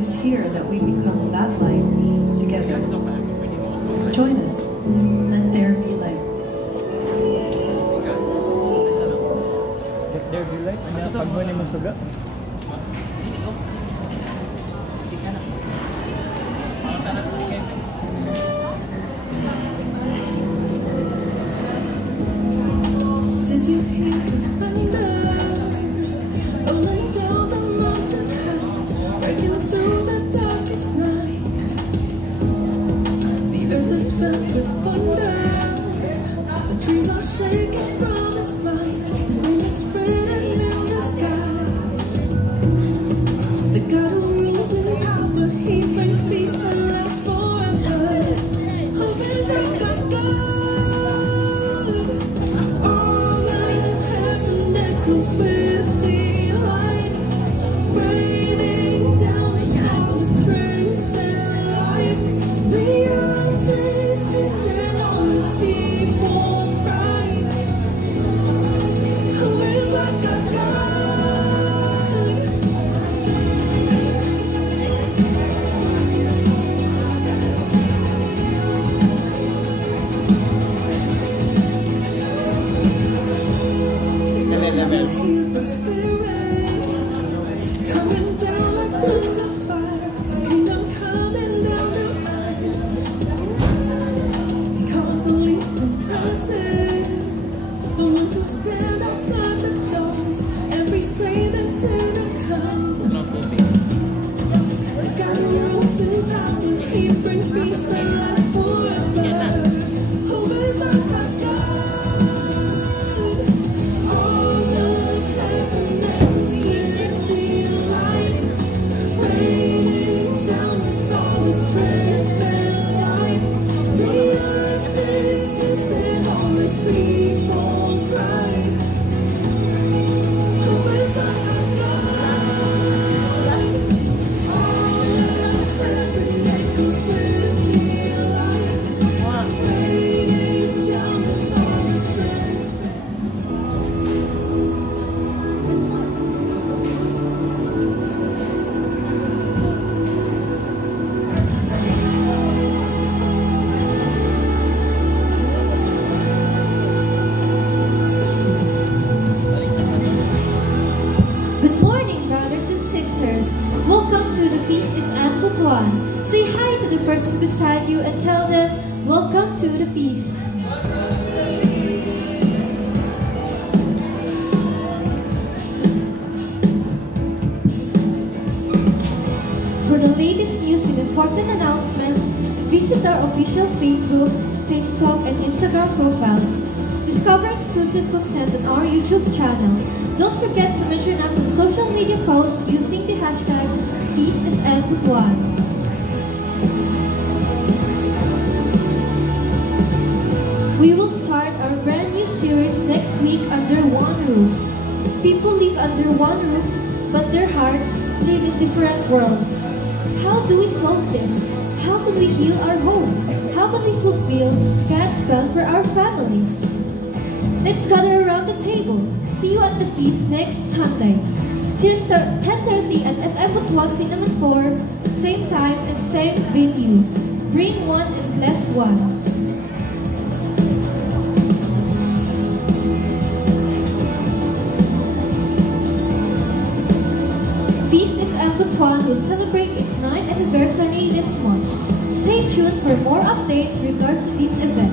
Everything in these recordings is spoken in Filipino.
is here that we become that light together. Join us. Let there be light. Let there be light? Ano yung pagmo ni Masuga? Did you hear the thunder rolling down the mountain heights, breaking through the darkest night? The earth is filled with wonder. The trees are shaking from his might. His name is written in the skies. The God who rules in power, he brings peace that lasts forever. Hope is like a God. All of heaven echoes with delight, raining down with all the strength and life. The earth is his and all his people cry. Who is like a God? Hear the Spirit coming down like tongues of fire. His kingdom coming down to us. He calls the least impressive, the ones who stand outside the doors. Every saint and sinner come. The God who rules in power, he brings peace that lasts forever. Who is like a God? All of heaven echoes with delight, raining down with all the strength and life. The earth is his and all his people cry. Who is like a God? All of heaven echoes with delight, raining down with all the strength. Good morning, brothers and sisters. Welcome to the Feast is Anne Butuan. Say hi to the person beside you and tell them, welcome to the feast. For the latest news and important announcements, visit our official Facebook, TikTok, and Instagram profiles. Discover exclusive content on our YouTube channel. Don't forget to mention us on social media posts using the hashtag FeastIsAnneButuan. We will start our brand new series next week under one roof. People live under one roof, but their hearts live in different worlds. How do we solve this? How can we heal our home? How can we fulfill God's plan for our families? Let's gather around the table. See you at the feast next Sunday, 10:30 at SM Butuan Cinnamon 4, same time and same venue. Bring one and bless one. Feast is Anne Butuan will celebrate its 9th anniversary this month. Stay tuned for more updates regards to this event.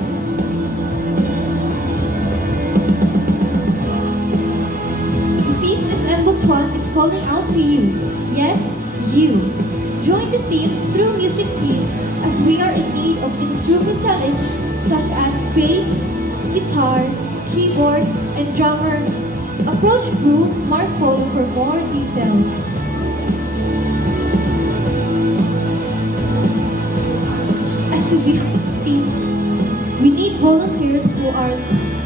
The Feast is Anne Butuan is calling out to you. Yes, you. Join the team through music team as we are in need of instrumentalists such as bass, guitar, keyboard, and drummer. Approach Crew Mark Polo for more details. As to behind we need volunteers who are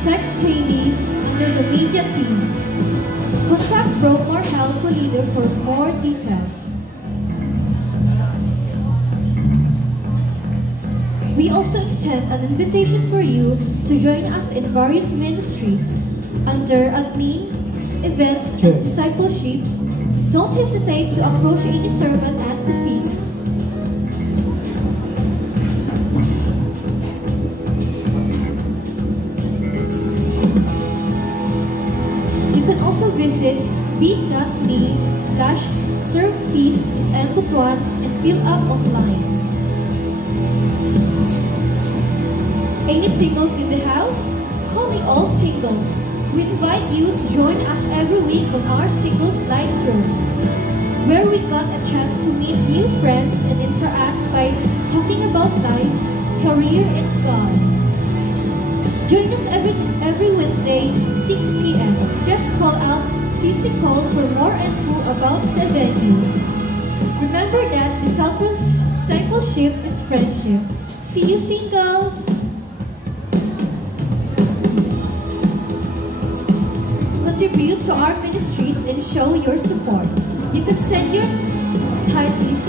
tech-savvy under the media team. Contact Bromore Health Leader for more details. We also extend an invitation for you to join us in various ministries under admin, events, and discipleships. Don't hesitate to approach any servant at the feast. bit.ly/servefeastismbutuan and fill up online. Any singles in the house? Calling all singles. We invite you to join us every week on our Singles Live Room, where we got a chance to meet new friends and interact by talking about life, career, and God. Join us every Wednesday, 6 p.m. Just call out Sis Nicole for more info about the venue. Remember that discipleship is friendship. See you, singles! Contribute to our ministries and show your support. You can send your tithes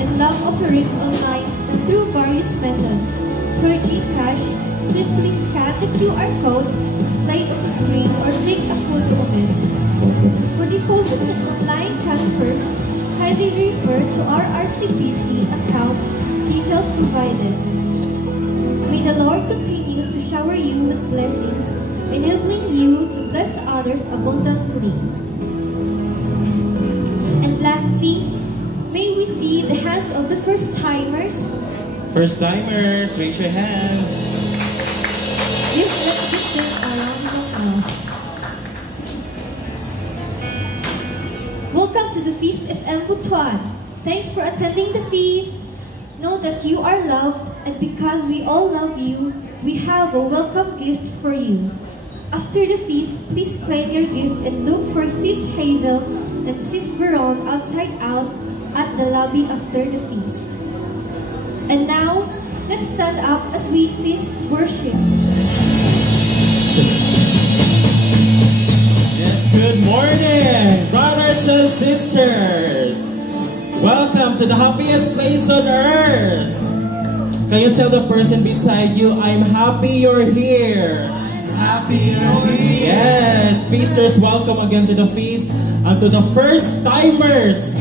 and love offerings online through various methods. For GCash, simply scan the QR code displayed on the screen or take a photo of it. For deposits and online transfers, kindly refer to our RCBC account details provided. May the Lord continue to shower you with blessings, enabling you to bless others abundantly. And lastly, may we see the hands of the first-timers. First-timers, raise your hands. Yes, let's give them a round of applause. Welcome to the Feast SM Butuan. Thanks for attending the feast. Know that you are loved, and because we all love you, we have a welcome gift for you. After the feast, please claim your gift and look for Sis Hazel and Sis Veron outside out at the lobby after the feast. And now, let's stand up as we feast worship. Yes, good morning, brothers and sisters. Welcome to the happiest place on earth. Can you tell the person beside you, I'm happy you're here? Happy you're here. Yes, feasters, welcome again to the feast. And to the first-timers,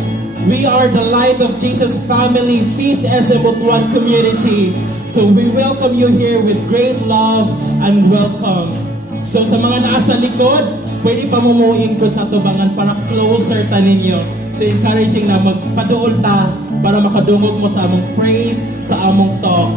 we are the Light of Jesus family, Feast SM Butuan community. So we welcome you here with great love and welcome. So sa mga nasa likod, pwede pa mumuing ko sa tubangan para closer ta ninyo. So encouraging na magpaduol ta para makadungog mo sa among praise, sa among talk.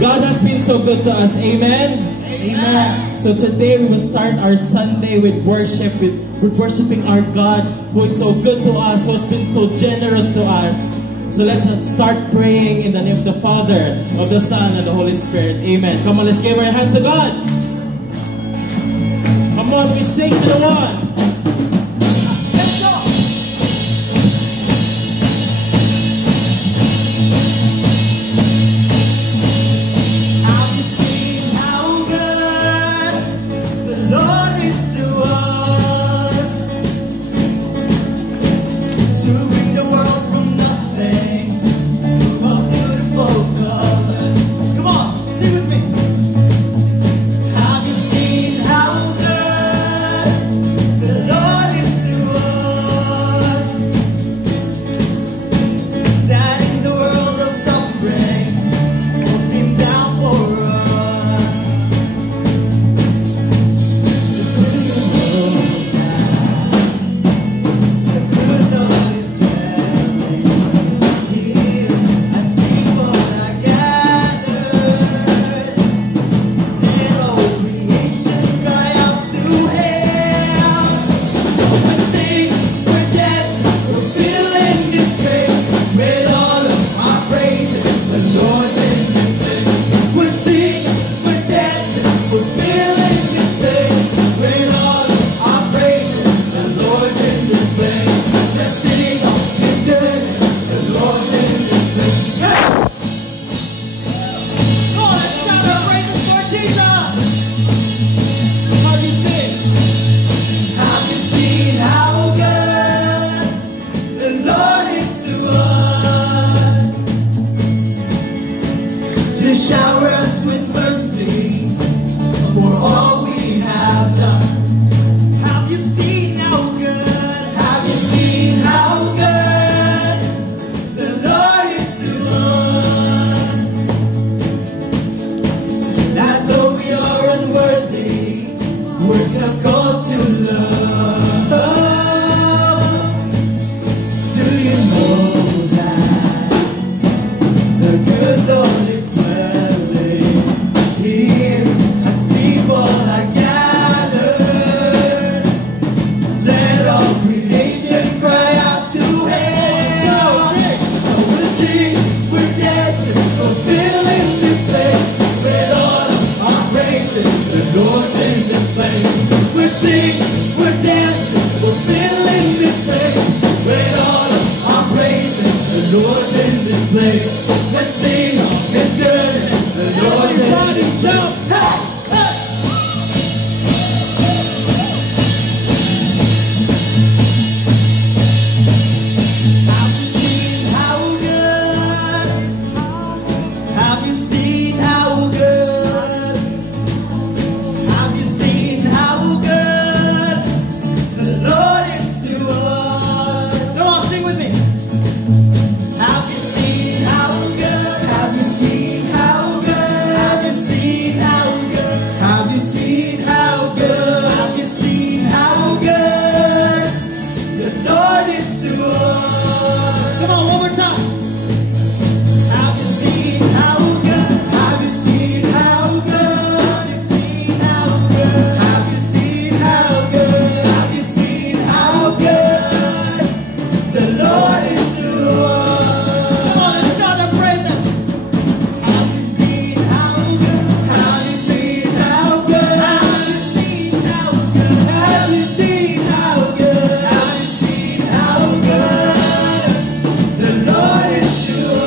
God has been so good to us. Amen? Amen. So today we will start our Sunday with worship, with worshiping our God who is so good to us, who has been so generous to us. So let's start praying in the name of the Father, of the Son, and the Holy Spirit. Amen. Come on, let's give our hands to God. Come on, we sing to the one. Let's go. Have you seen how good the Lord is to us? To bring the world from nothing to a beautiful color. Come on, sing with me. Have you seen how good sing, we're dancing, we're filling this place with all of our praises. The Lord's in this place. We're singing, we're dancing, we're filling this place with all of our praises. The Lord's in this place. Let's sing His goodness. The Lord's in this place. Jump! Hey! Hey! Have you seen how good? Have you seen how good? Have you seen how good the Lord is to us? Come on, sing with me. Have you seen how good? Have you seen how good? Have you seen how good? Have you seen how good? Have you seen how good the Lord is to us? Come on, one more time. Have you seen how good? Have you seen how good? Have you seen how good? Have you seen how good? Have you seen how good the Lord is to us? Come on, let's shout our praise Him. Have you seen how good? Have you seen how good? Have you seen how good? Have you seen how good? Have you seen how good the Lord is to us?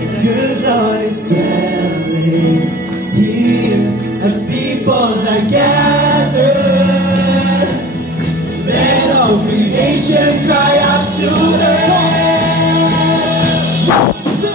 The good Lord is dwelling here as people are gathered. Let all creation cry out to Him. So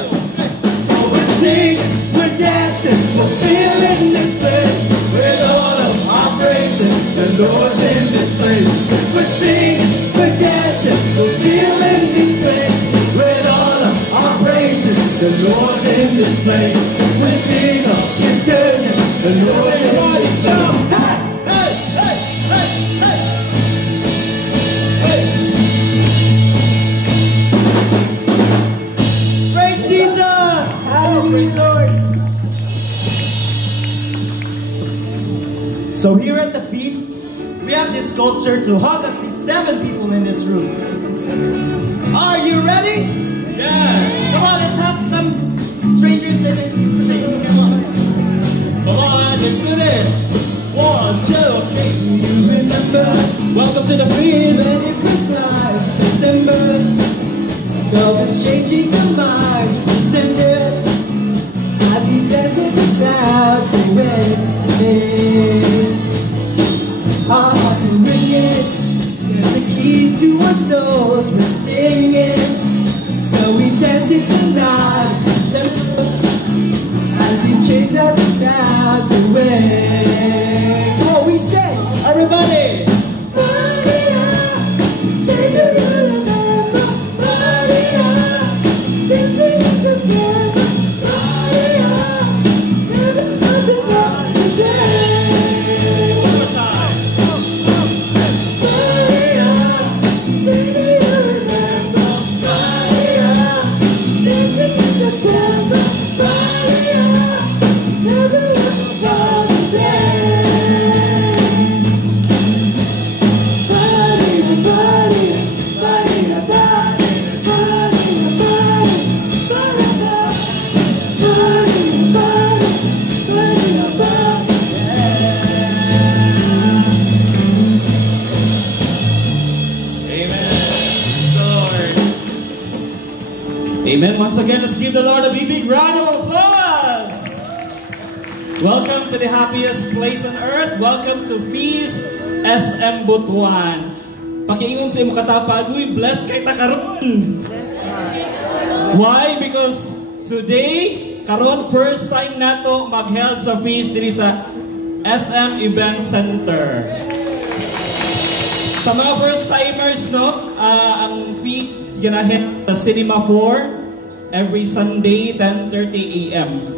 we're singing, we're dancing, we're feeling this place with all of our praises. The Lord's in this place. We're singing, we're dancing, we're feeling this place with all of our praises. The Lord's in this place. We're singing of His goodness. The Lord's in this place. Hey, hey, hey, hey, hey. Praise Jesus! Hallelujah, Lord! So here at the feast, we have this culture to hug at least 7 people in this room. Are you ready? Yes! Come on, let's have some strangers say this. Come on. Come on, let's do this. 1, 2, 3. Do you remember Welcome to the feast. 21st night of September? God was changing our minds from December. Have you danced with the crowds and went in? Our hearts were ringing, there's a key to our souls, we're singing. So we danced in the night of September as we chased out the crowds and went. Oh, we say, everybody! Maria, say do you remember? Maria, dancing in September. Maria, never was another day. One more time. Maria, say do you remember? Maria, dancing in September. Maria, never was another day. Amen. Praise the Lord. Amen. Once again, let's give the Lord a big round of applause. Welcome to the happiest place on earth. Welcome to Feast SM Butuan. Pakiingon sa imong katapad, uy, blessed kay ta karon. Why? Because today, karon first time nato mag-held sa feast diri sa SM Event Center. Sa mga first timers, no, ang feast ganahin sa Cinema 4 every Sunday 10:30 AM.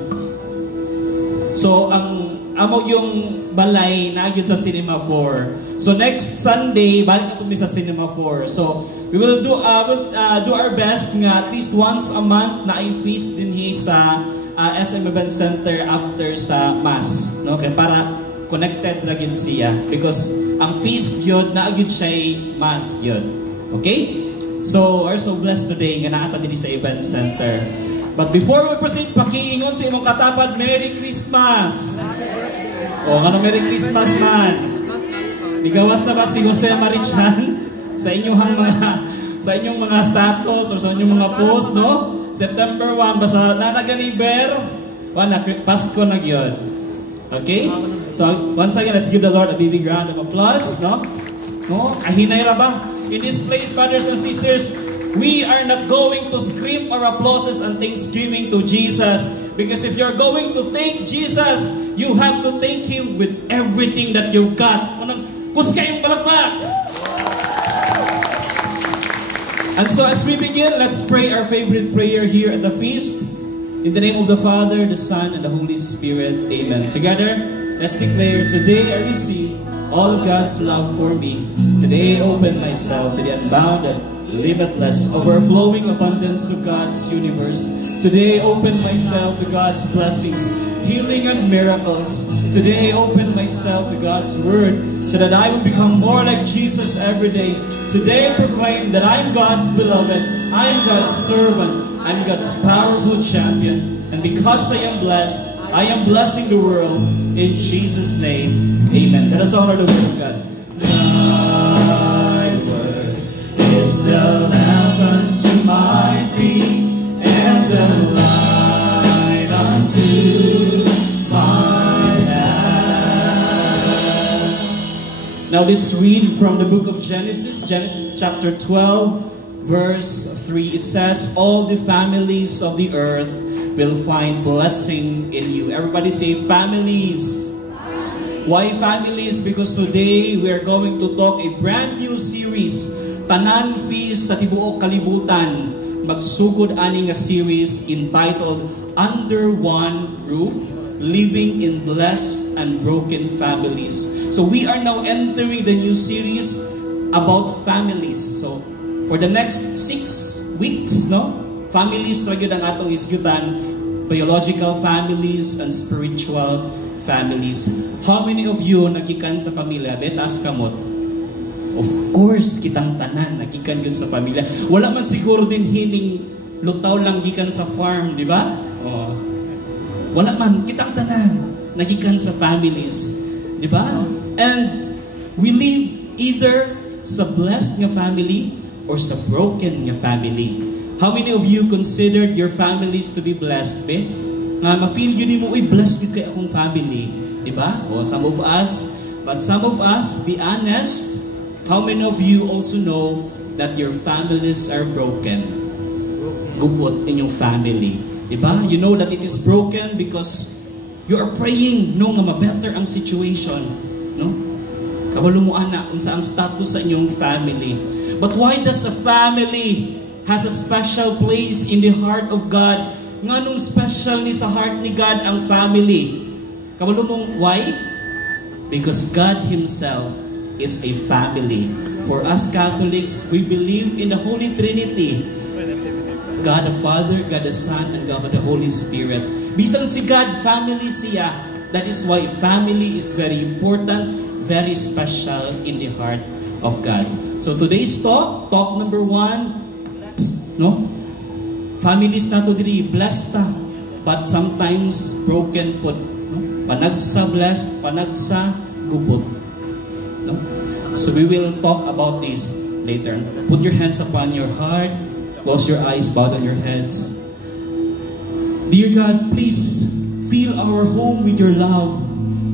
So ang amo yung balay na gyud sa Cinema 4. So next Sunday balik na kami sa Cinema 4. So we will do our best nga at least once a month na ay feast din sa SM Event Center after sa Mass, no? Kaya para connected ra gyud siya because ang feast gyud naa gyud siya mass gyud. Okay? So we're so blessed today nga naa ta diri sa event center. But before we proceed, pakiingon sa imong katapad, Merry Christmas. O ngano Merry Christmas man. Nigawas na ba si Jose Marichan sa inyong mga status or sa inyong mga post, no? September 1 basta nanaganiber, wala Pasko na gyud. Okay? So once again, let's give the Lord a big round of applause, no? No? Kahinay ra ba? In this place, brothers and sisters, we are not going to scream or applauses and thanksgiving to Jesus, because if you're going to thank Jesus, you have to thank Him with everything that you've got. Kuska yung balakmak! And so as we begin, let's pray our favorite prayer here at the feast. In the name of the Father, the Son, and the Holy Spirit. Amen. Together, let's declare, today I receive all of God's love for me. Today I open myself to the unbounded, limitless, overflowing abundance of God's universe. Today I open myself to God's blessings, healing and miracles. Today I open myself to God's word so that I will become more like Jesus every day. Today I proclaim that I am God's beloved, I am God's servant, I am God's powerful champion. And because I am blessed, I am blessing the world in Jesus' name. Amen. Let us honor the word of God. Thy word is the lamp unto my feet and the light unto my path. Now let's read from the book of Genesis, Genesis chapter 12, verse 3. It says, all the families of the earth will find blessing in you. Everybody say families. Why families? Because today we are going to talk a brand new series, Tanan Feast sa tibuok kalibutan. Magsugod ani nga series entitled Under One Roof, Living in Blessed and Broken Families. So we are now entering the new series about families. So for the next 6 weeks, no? Families ra gyud ang atong isgutan, biological families and spiritual families. How many of you nagikan sa pamilya? Betas kamot. Of course, kitang tanan nagikan gyud sa pamilya. Wala man siguro din hining lutaw lang gikan sa farm, di ba? Oh. Wala man kitang tanan nagikan sa families, di ba? And we live either sa blessed nga family or sa broken nga family. How many of you considered your families to be blessed, be? Nga ma-feel yun mo, uy, blessed yun kay akong family. Diba? O, some of us. But some of us, be honest, how many of you also know that your families are broken? Gupot in your family. Diba? You know that it is broken because you are praying no nga ma-better ang situation. No? Kabalo mo anak, unsa ang status sa inyong family. But why does a family has a special place in the heart of God? Nganong special ni sa heart ni God ang family? Kabalo mong why? Because God Himself is a family. For us Catholics, we believe in the Holy Trinity. God the Father, God the Son, and God the Holy Spirit. Bisan si God, family siya. That is why family is very important, very special in the heart of God. So today's talk number 1, no? Families nato diri blessed ta, but sometimes broken pud, no? Panagsa blessed, panagsa gubot, no? So we will talk about this later. Put your hands upon your heart, close your eyes, bow down your heads. Dear God, please fill our home with your love,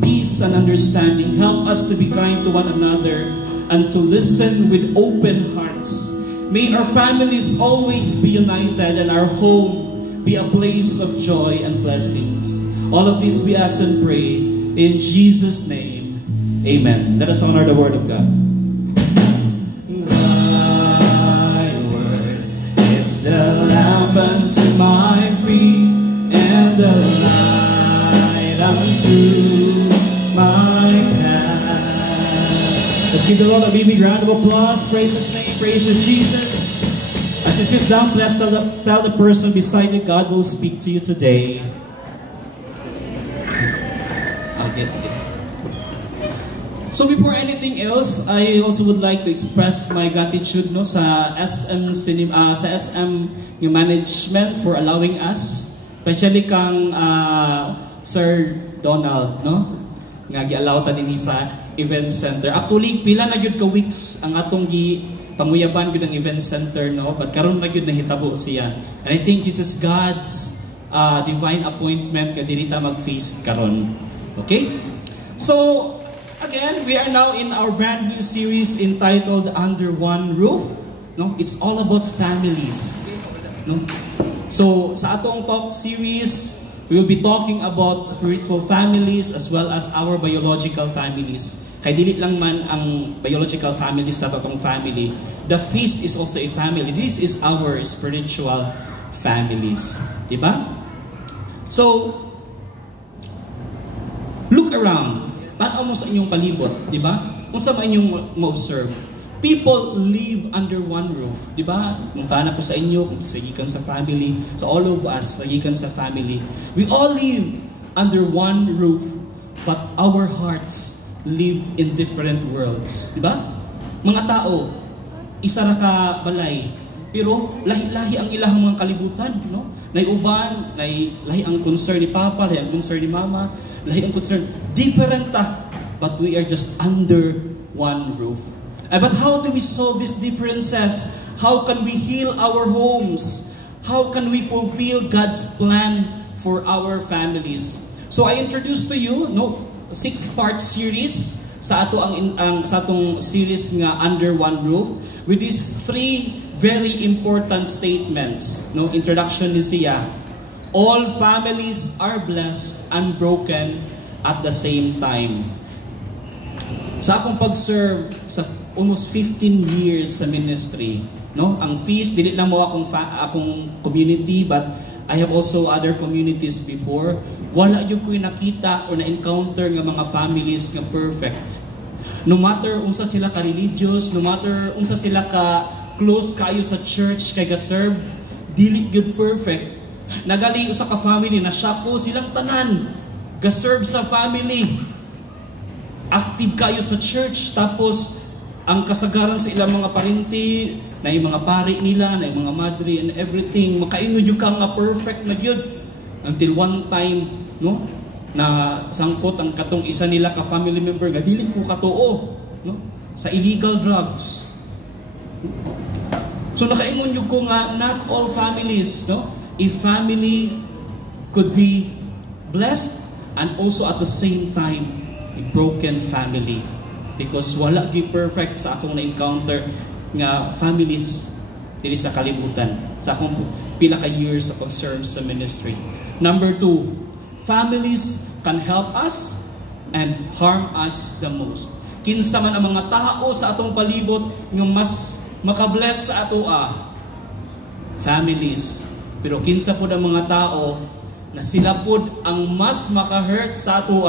peace and understanding. Help us to be kind to one another and to listen with open hearts. May our families always be united and our home be a place of joy and blessings. All of this we ask and pray in Jesus' name. Amen. Let us honor the word of God. Thy word is the lamp unto my feet and the light unto my path. Let's give the Lord a big round of applause. Praise His name. Praise you, Jesus. As you sit down, please tell the person beside you, God will speak to you today. I'll get it. So before anything else, I also would like to express my gratitude no sa SM Cinema, sa SM yung management for allowing us, especially kang Sir Donald no nga gi-allow ta dinhi sa event center. Actually pila na gyud ka weeks ang atong pamuyaban gyud ang event center no, but karon na gyud nahitabo siya. And I think this is God's divine appointment nga dili ta mag-feast karon. Okay? So again, we are now in our brand new series entitled Under One Roof. No, it's all about families. No, so sa atong talk series, we will be talking about spiritual families as well as our biological families. Kay dili lang man ang biological families sa atong family. The feast is also a family. This is our spiritual families, diba? So look around. Paano mo sa inyong palibot, di ba? Kung sa inyong ma-observe, people live under one roof, di ba? Kung tana ko sa inyo, kung sagikan sa family, so all of us, sagikan sa family, we all live under one roof, but our hearts live in different worlds, di ba? Mga tao, isa ra ka balay, pero lahi-lahi ang ilang mga kalibutan, no? Nay uban, nay lahi ang concern ni Papa, lahi ang concern ni Mama, lahi ang concern, different but we are just under one roof. But how do we solve these differences? How can we heal our homes? How can we fulfill God's plan for our families? So I introduced to you, no, 6-part series sa ato sa atong series nga Under One Roof with these 3 very important statements. No, introduction ni siya. All families are blessed and broken at the same time. Sa akong pag-serve sa almost 15 years sa ministry, no? Ang feast dili lang mo akong community, but I have also other communities before. Wala yung ko'y nakita o na-encounter nga mga families nga perfect. No matter unsa sila ka-religious, no matter unsa sila ka-close kayo sa church kay ga-serve, dili good perfect. Nagali usa ka family na siya po silang tanan ga-serve sa family, active kayo sa church, tapos ang kasagaran sa ilang mga parenti na yung mga pari nila, na yung mga madre and everything, makaingon yung ka nga perfect na yun until one time no na sangkot ang katong isa nila ka family member nga dili ko katuo no sa illegal drugs. So nakaingon yung ko nga not all families, no, a family could be blessed and also at the same time a broken family, because wala gi perfect sa akong na-encounter nga families dili sa kalibutan sa akong pila ka years sa pag-serve sa ministry. Number 2, families can help us and harm us the most. Kinsa man ang mga tao sa atong palibot nga mas makabless sa ato families, pero kinsa pud ang mga tao na sila pud ang mas maka-hurt sa ato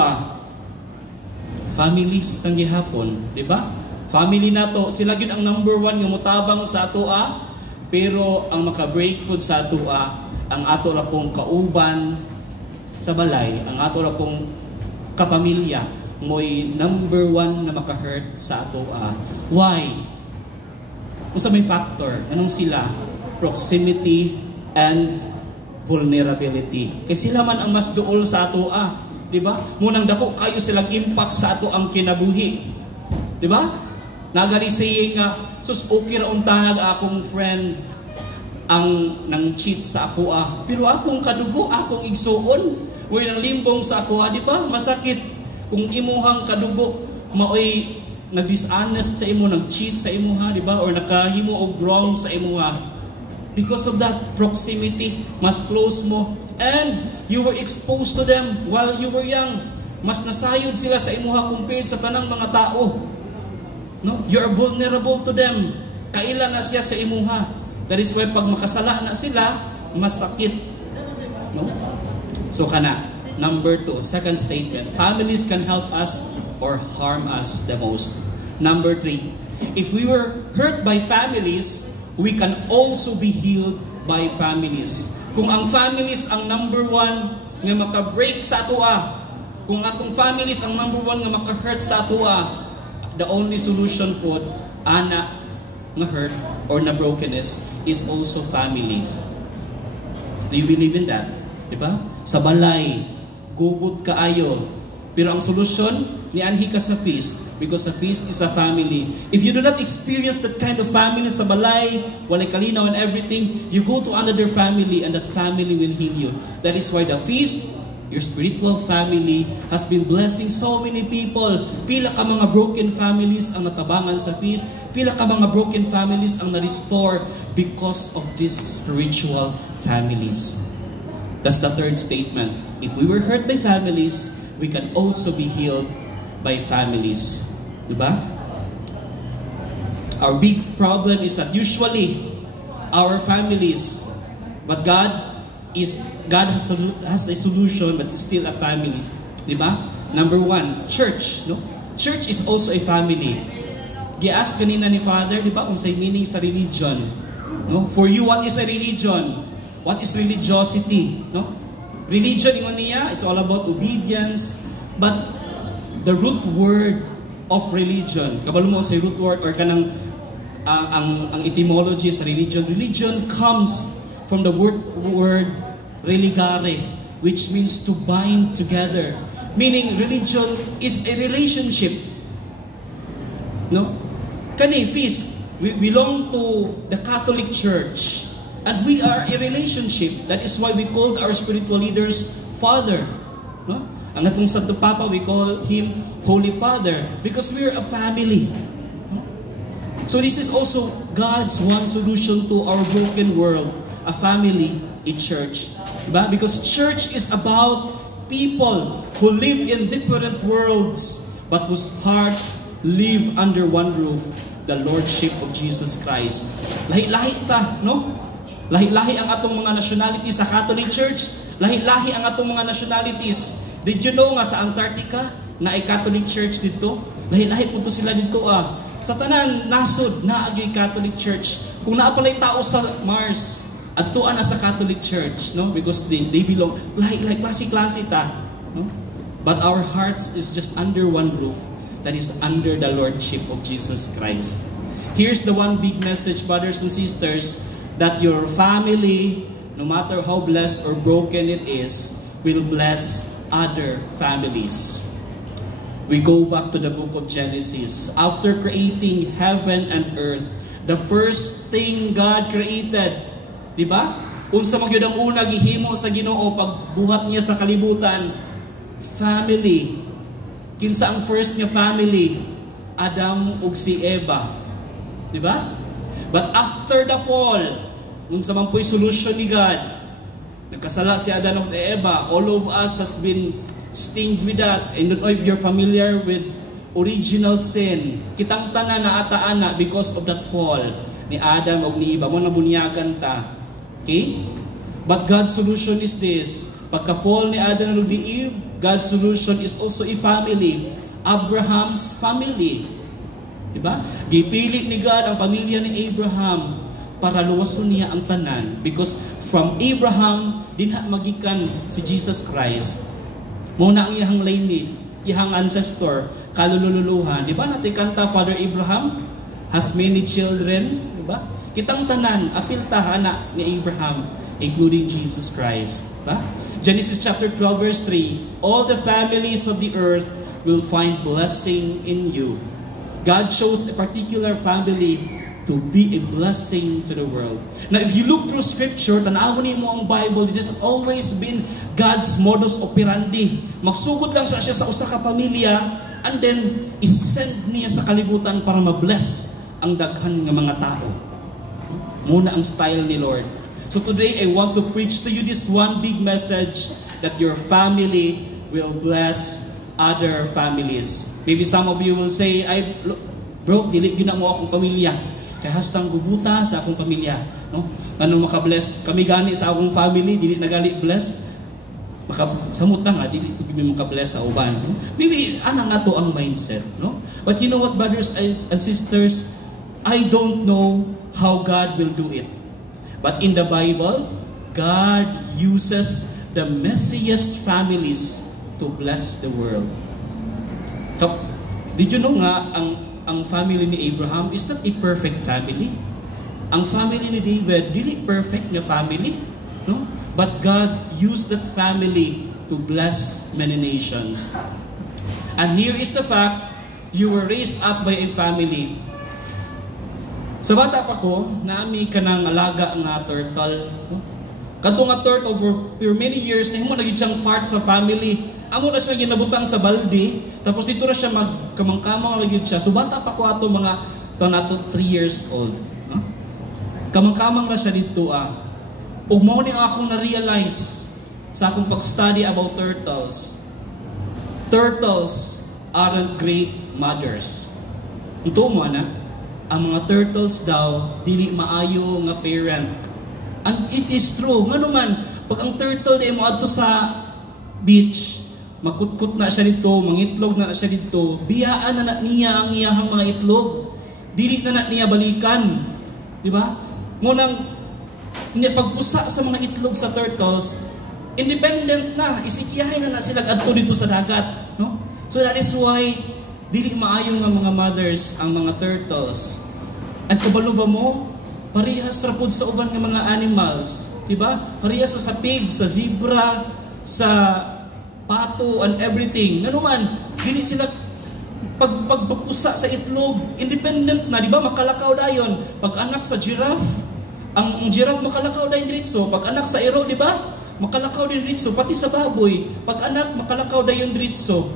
families tang gihapon, di ba? Family nato, sila gid ang number 1 nga motabang sa ato pero ang maka-break pud sa ato ang ato ra pong kauban sa balay, ang ato ra pong kapamilya mo'y number 1 na maka-hurt sa ato Why? Unsa may factor? Anong sila? Proximity and vulnerability. Kasi sila man ang mas duol sa ato di ba? Munang dako kayo silang impact sa ato ang kinabuhi. Di ba? Nagali saying nga, sus okay ra untanag akong friend ang nang cheat sa ako pero akong kadugo, akong igsuon, way nang limbong sa ako di ba? Masakit kung imuhang kadugo maoy nag-dishonest sa imo, nag-cheat sa imo di ba? Or nakahimo og wrong sa imo because of that proximity, mas close mo, and you were exposed to them while you were young. Mas nasayod sila sa imuha compared sa tanang mga tao. No? You are vulnerable to them. Kaila na siya sa imuha. That is why pag makasala na sila, mas sakit. No? So kana, number 2, second statement. Families can help us or harm us the most. Number 3, if we were hurt by families, we can also be healed by families. Kung ang families ang number 1 nga maka-break sa ato kung atong families ang number 1 nga maka-hurt sa ato the only solution po, ana nga hurt or na brokenness is also families. Do you believe in that? Diba? Sa balay, gubot kaayo. Pero ang solusyon, nianhi ka sa feast because the feast is a family. If you do not experience that kind of family sa balay, walay kalinaw and everything, you go to another family and that family will heal you. That is why the feast, your spiritual family, has been blessing so many people. Pila ka mga broken families ang natabangan sa feast. Pila ka mga broken families ang na-restore because of these spiritual families. That's the third statement. If we were hurt by families, we can also be healed by families. Diba? Our big problem is that usually our families, but God has a solution, but it's still a family. Diba? Number one, church. No? Church is also a family. Gi-ask kanina ni Father, diba, kung say meaning sa religion. No? For you, what is a religion? What is religiosity? No? Religion, ingon niya, it's all about obedience. But the root word of religion, kabalo mo sa root word or kanang ang etymology sa religion. Religion comes from the word religare, which means to bind together. Meaning, religion is a relationship. No? Kani feast, we belong to the Catholic Church. And we are a relationship. That is why we called our spiritual leaders Father. No? Ang atong Santo Papa, we call him Holy Father because we are a family. No? So this is also God's one solution to our broken world. A family, a church. Diba? Because church is about people who live in different worlds but whose hearts live under one roof, the Lordship of Jesus Christ. Lahi-lahi ta, no? Lahi-lahi ang atong mga nationalities sa Catholic Church. Lahi-lahi ang atong mga nationalities. Did you know nga sa Antarctica na ay Catholic Church dito? Lahi-lahi po to sila dito Sa tanan, nasod na agi Catholic Church. Kung naapalay tao sa Mars, adtuan na sa Catholic Church, no? Because they belong, lahi-lahi, klase-klase ta. No? But our hearts is just under one roof. That is under the Lordship of Jesus Christ. Here's the one big message, brothers and sisters, that your family, no matter how blessed or broken it is, will bless other families. We go back to the book of Genesis. After creating heaven and earth, the first thing God created, di ba? Unsa man gyud ang una gihimo sa Ginoo pagbuhat niya sa kalibutan, family. Kinsa ang first nga family? Adam ug si Eva. Di ba? But after the fall, unsa man po'y solution ni God, nagkasala si Adam ug Eva, all of us has been stinged with that. And don't know if you're familiar with original sin. Kitang tanan na ataana because of that fall ni Adam ug ni Eva. Mo nabunyagan ta. Okay? But God's solution is this. Pagka-fall ni Adam ug ni Eve, God's solution is also a family. Abraham's family. Diba? Gipili ni God ang pamilya ni Abraham para luwason niya ang tanan. Because from Abraham, dinha magikan si Jesus Christ. Muna ang iyang lineage, iyang ancestor, kalululuhan. Diba natin kanta, Father Abraham has many children. Diba? Kitang tanan, apilta anak ni Abraham, including Jesus Christ. Diba? Genesis chapter 12 verse 3, all the families of the earth will find blessing in you. God chose a particular family to be a blessing to the world. Now, if you look through Scripture, tanawin mo ang Bible, it has always been God's modus operandi. Magsugod lang siya sa usa ka pamilya, and then isend niya sa kalibutan para ma-bless ang daghan ng mga tao. Muna ang style ni Lord. So today, I want to preach to you this one big message that your family will bless other families. Maybe some of you will say, bro, dili gyud na mo akong pamilya. Kaya hastang gubuta sa akong pamilya. No? Anong makabless? Kami gani sa akong family, dili nagali blessed. Samot na nga, dili kami makabless sa uban. No? Maybe, anang nga to ang mindset. No? But you know what, brothers and sisters? I don't know how God will do it. But in the Bible, God uses the messiest families to bless the world. Did you know nga, ang family ni Abraham is not a perfect family. Ang family ni David, dili perfect nga family. No? But God used that family to bless many nations. And here is the fact, you were raised up by a family. Sa bata pa ko, naami ka ng alaga nga turtle. No? Kadto nga turtle for many years, nahimo na gyud siyang part sa family. Amo na siya ginabutang sa balde, tapos dito na siya magkamangkamang na gyud siya. So bata pa ko ato mga nato 3 years old. No? Kamangkamang na siya dito Ug mao ni akong na-realize sa akong pag-study about turtles. Turtles aren't great mothers. Ito mo na, ang mga turtles daw, dili maayo nga parent. And it is true. Nga naman, pag ang turtle di mo ato sa beach, magkutkut na siya dito, mangitlog na siya dito, biyaan na niya ang iyahang mga itlog. Dili na niya balikan. Di ba? Ngunang, pagpusa sa mga itlog sa turtles, independent na, isikiyahin na sila adto dito sa dagat. No? So that is why dili maayo nga mga mothers ang mga turtles. At kabalo ba mo, parehas ra pud sa uban nga mga animals, di ba? Parehas sa pig, sa zebra, sa pato and everything. Ngano man, dili sila pagpusa sa itlog, independent na, di ba? Makalakaw dayon. Pag anak sa giraffe, ang giraffe makalakaw dayon diretso. Pag anak sa iro, di ba? Makalakaw din diretso, pati sa baboy. Pag anak makalakaw dayon diretso.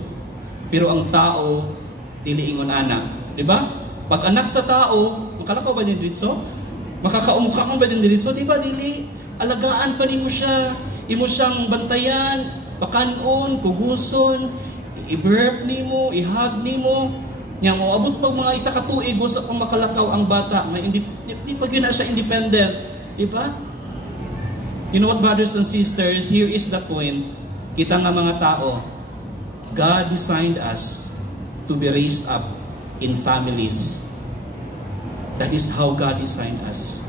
Pero ang tao, dili ingon anak. Di ba? Pag anak sa tao, makalakaw ba din diretso? Makakaumukha ba din diretso? Di ba? Dili. Alagaan pa nimo siya. Imo siyang bantayan, bakanon, kuguson, i-burp nimo, i-hug nimo. Nya mo abot pag mga isa ka tuig gusto pang makalakaw ang bata, di pa gyud na siya independent. Di ba? You know what, brothers and sisters, here is the point. Kita nga mga tao, God designed us to be raised up in families. That is how God designed us.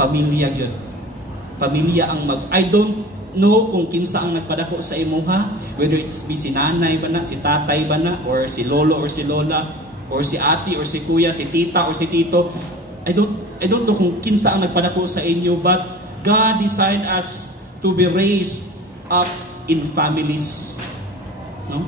Pamilya yun. Pamilya ang I don't know kung kinsa ang nagpadako sa imuha, whether it's si nanay ba na, si tatay ba na, or si lolo or si lola, or si ati or si kuya, si tita or si tito. I don't know kung kinsa ang nagpadako sa inyo, but God designed us to be raised up in families. No?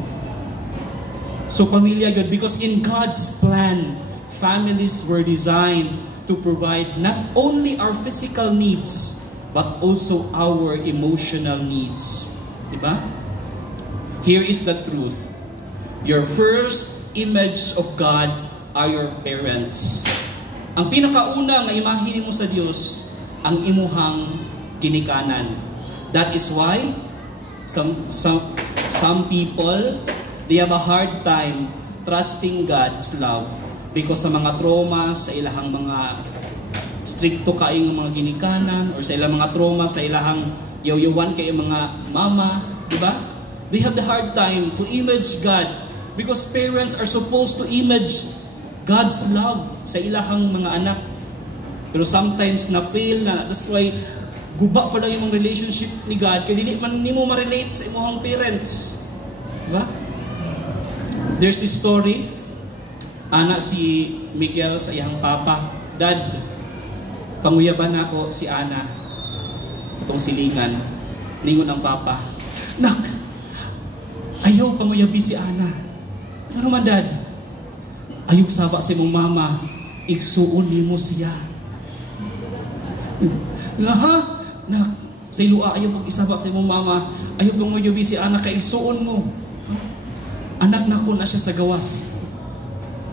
So pamilya God, because in God's plan, families were designed to provide not only our physical needs, but also our emotional needs. Diba? Here is the truth. Your first image of God are your parents. Ang pinakauna nga imahe mo sa Dios, ang imuhang ginikanan. That is why some people, they have a hard time trusting God's love because sa mga trauma, sa ilahang mga stricto kaayong mga ginikanan, or sa ilang mga trauma, sa ilahang yaw-yawan kaayong mga mama, di ba? They have the hard time to image God because parents are supposed to image God's love sa ilahang mga anak. Pero sometimes na-fail na. That's why guba pa lang yung relationship ni God kaya dili man nimo ma-relate sa imong parents. Diba? There's this story. Ana si Miguel sa iyang papa. Dad, panguyaban ako si Ana. Itong silingan. Ningon ang papa. Nak, ayaw panguyabi si Ana. Ano man, Dad? Ayog saba sa imong mama. Igsuon nimo siya. Nga ha? Nak, sa ilua ayaw pag-isaba sa imong mama. Ayaw panguyabi si Ana kay igsuon mo. Anak na ko na siya sa gawas.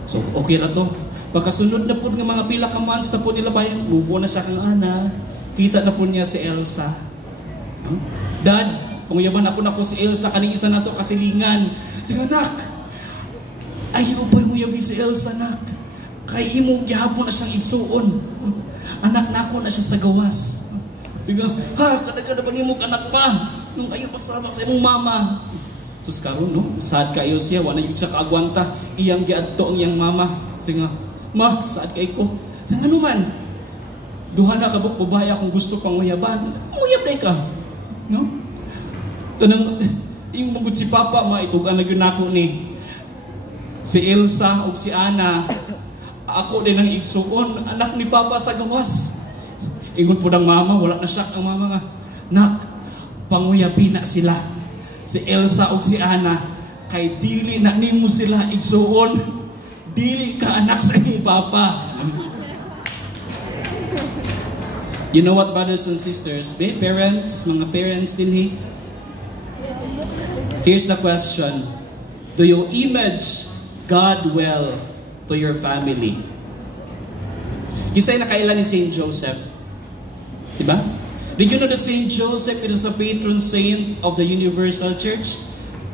So, okay na to. Pagkasunod na po ng mga pila ka months na po nila bayan, bubo na siya kang Ana. Kita na po niya si Elsa. Dad, panguyaban na po si Elsa, kaning isa na to kasilingan. Sige, nak, ayaw pa yung muyabi si Elsa, nak. Kay imo, gihapon na siyang igsuon. Anak na ako na siya sa gawas. Sige, ha, kada-kada pa nimo kanak pa. Nung ayaw pagsama sa imong mama. Sus karon no, sad kayo siya, wala yung siya kaagwanta. Iyang giadto ang iyang mama. Sige, ma, sad kay ko. Sa ano man, duha na kabuk babae akong gusto pang muyaban. Muyab day ka. No? Tanang, yung magud si Papa, ma, itugan na yun ako ni. Si Elsa ug si Ana, ako din ang igsuon, anak ni Papa sa gawas. Ingon po ng mama, wala na siya ang mama nga. Nak, panguyabi na sila. Si Elsa ug si Ana, kay dili na nimo sila igsuon. Dili ka anak sa imong Papa. You know what, brothers and sisters? Parents, mga parents din Here's the question. Do you image God well to your family? Kisay nakailan ni Saint Joseph. Diba? Did you know that Saint Joseph is a patron saint of the Universal Church?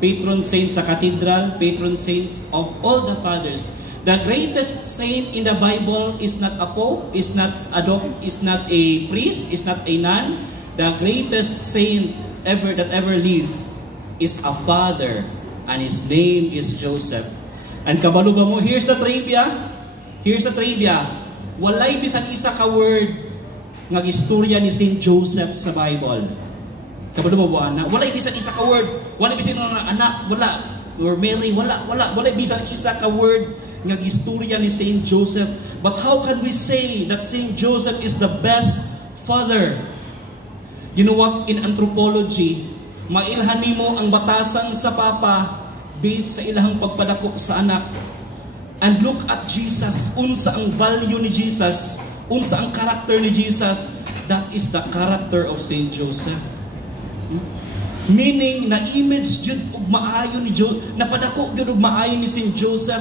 Patron saint sa cathedral, patron saints of all the fathers. The greatest saint in the Bible is not a pope, is not a priest, is not a nun. The greatest saint that ever lived is a father, and his name is Joseph. And kabalo ba mo, here's the trivia. Walay bisan isa ka word nga istorya ni Saint Joseph sa Bible. Kabalo mo ba na? Walay bisan isa ka word. Walay bisan anak, wala. Or Mary, wala. Walay bisan isa ka word nga istorya ni Saint Joseph. But how can we say that Saint Joseph is the best father? You know what? In anthropology, mailhan nimo ang batasan sa papa based sa ilahang pagpadako sa anak. And look at Jesus. Unsa ang value ni Jesus? Unsa ang character ni Jesus? That is the character of Saint Joseph. Meaning, na-image yun og maayo ni Joseph, napadako yun og maayo ni Saint Joseph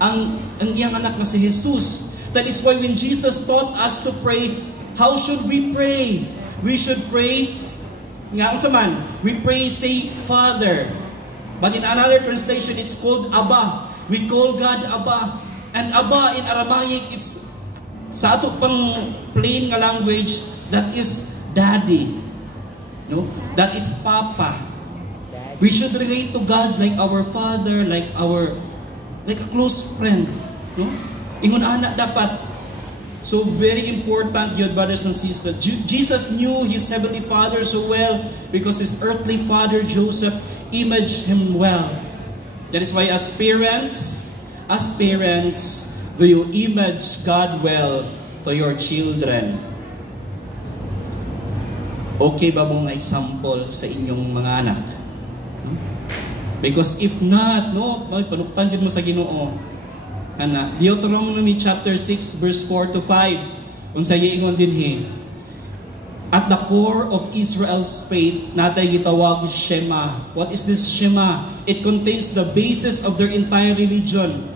ang iyang anak na si Jesus. That is why when Jesus taught us to pray, how should we pray? We should pray, nga unsa man, we pray, say, Father. But in another translation, it's called Abba. We call God Abba. And Abba in Aramaic, it's sa ato pang plain nga language, that is Daddy. No? That is Papa. We should relate to God like our Father, like a close friend. No? Ingon anak dapat. So very important yun, brothers and sisters. Jesus knew his heavenly Father so well because his earthly father Joseph imaged him well. That is why as parents, do you image God well to your children? Okay ba mong example sa inyong mga anak? Because if not, panuktan yun mo sa Ginoo. Deuteronomy chapter 6 verse 4 to 5. Unsay ingon dinhi. At the core of Israel's faith, natay gitawag Shema. What is this Shema? It contains the basis of their entire religion.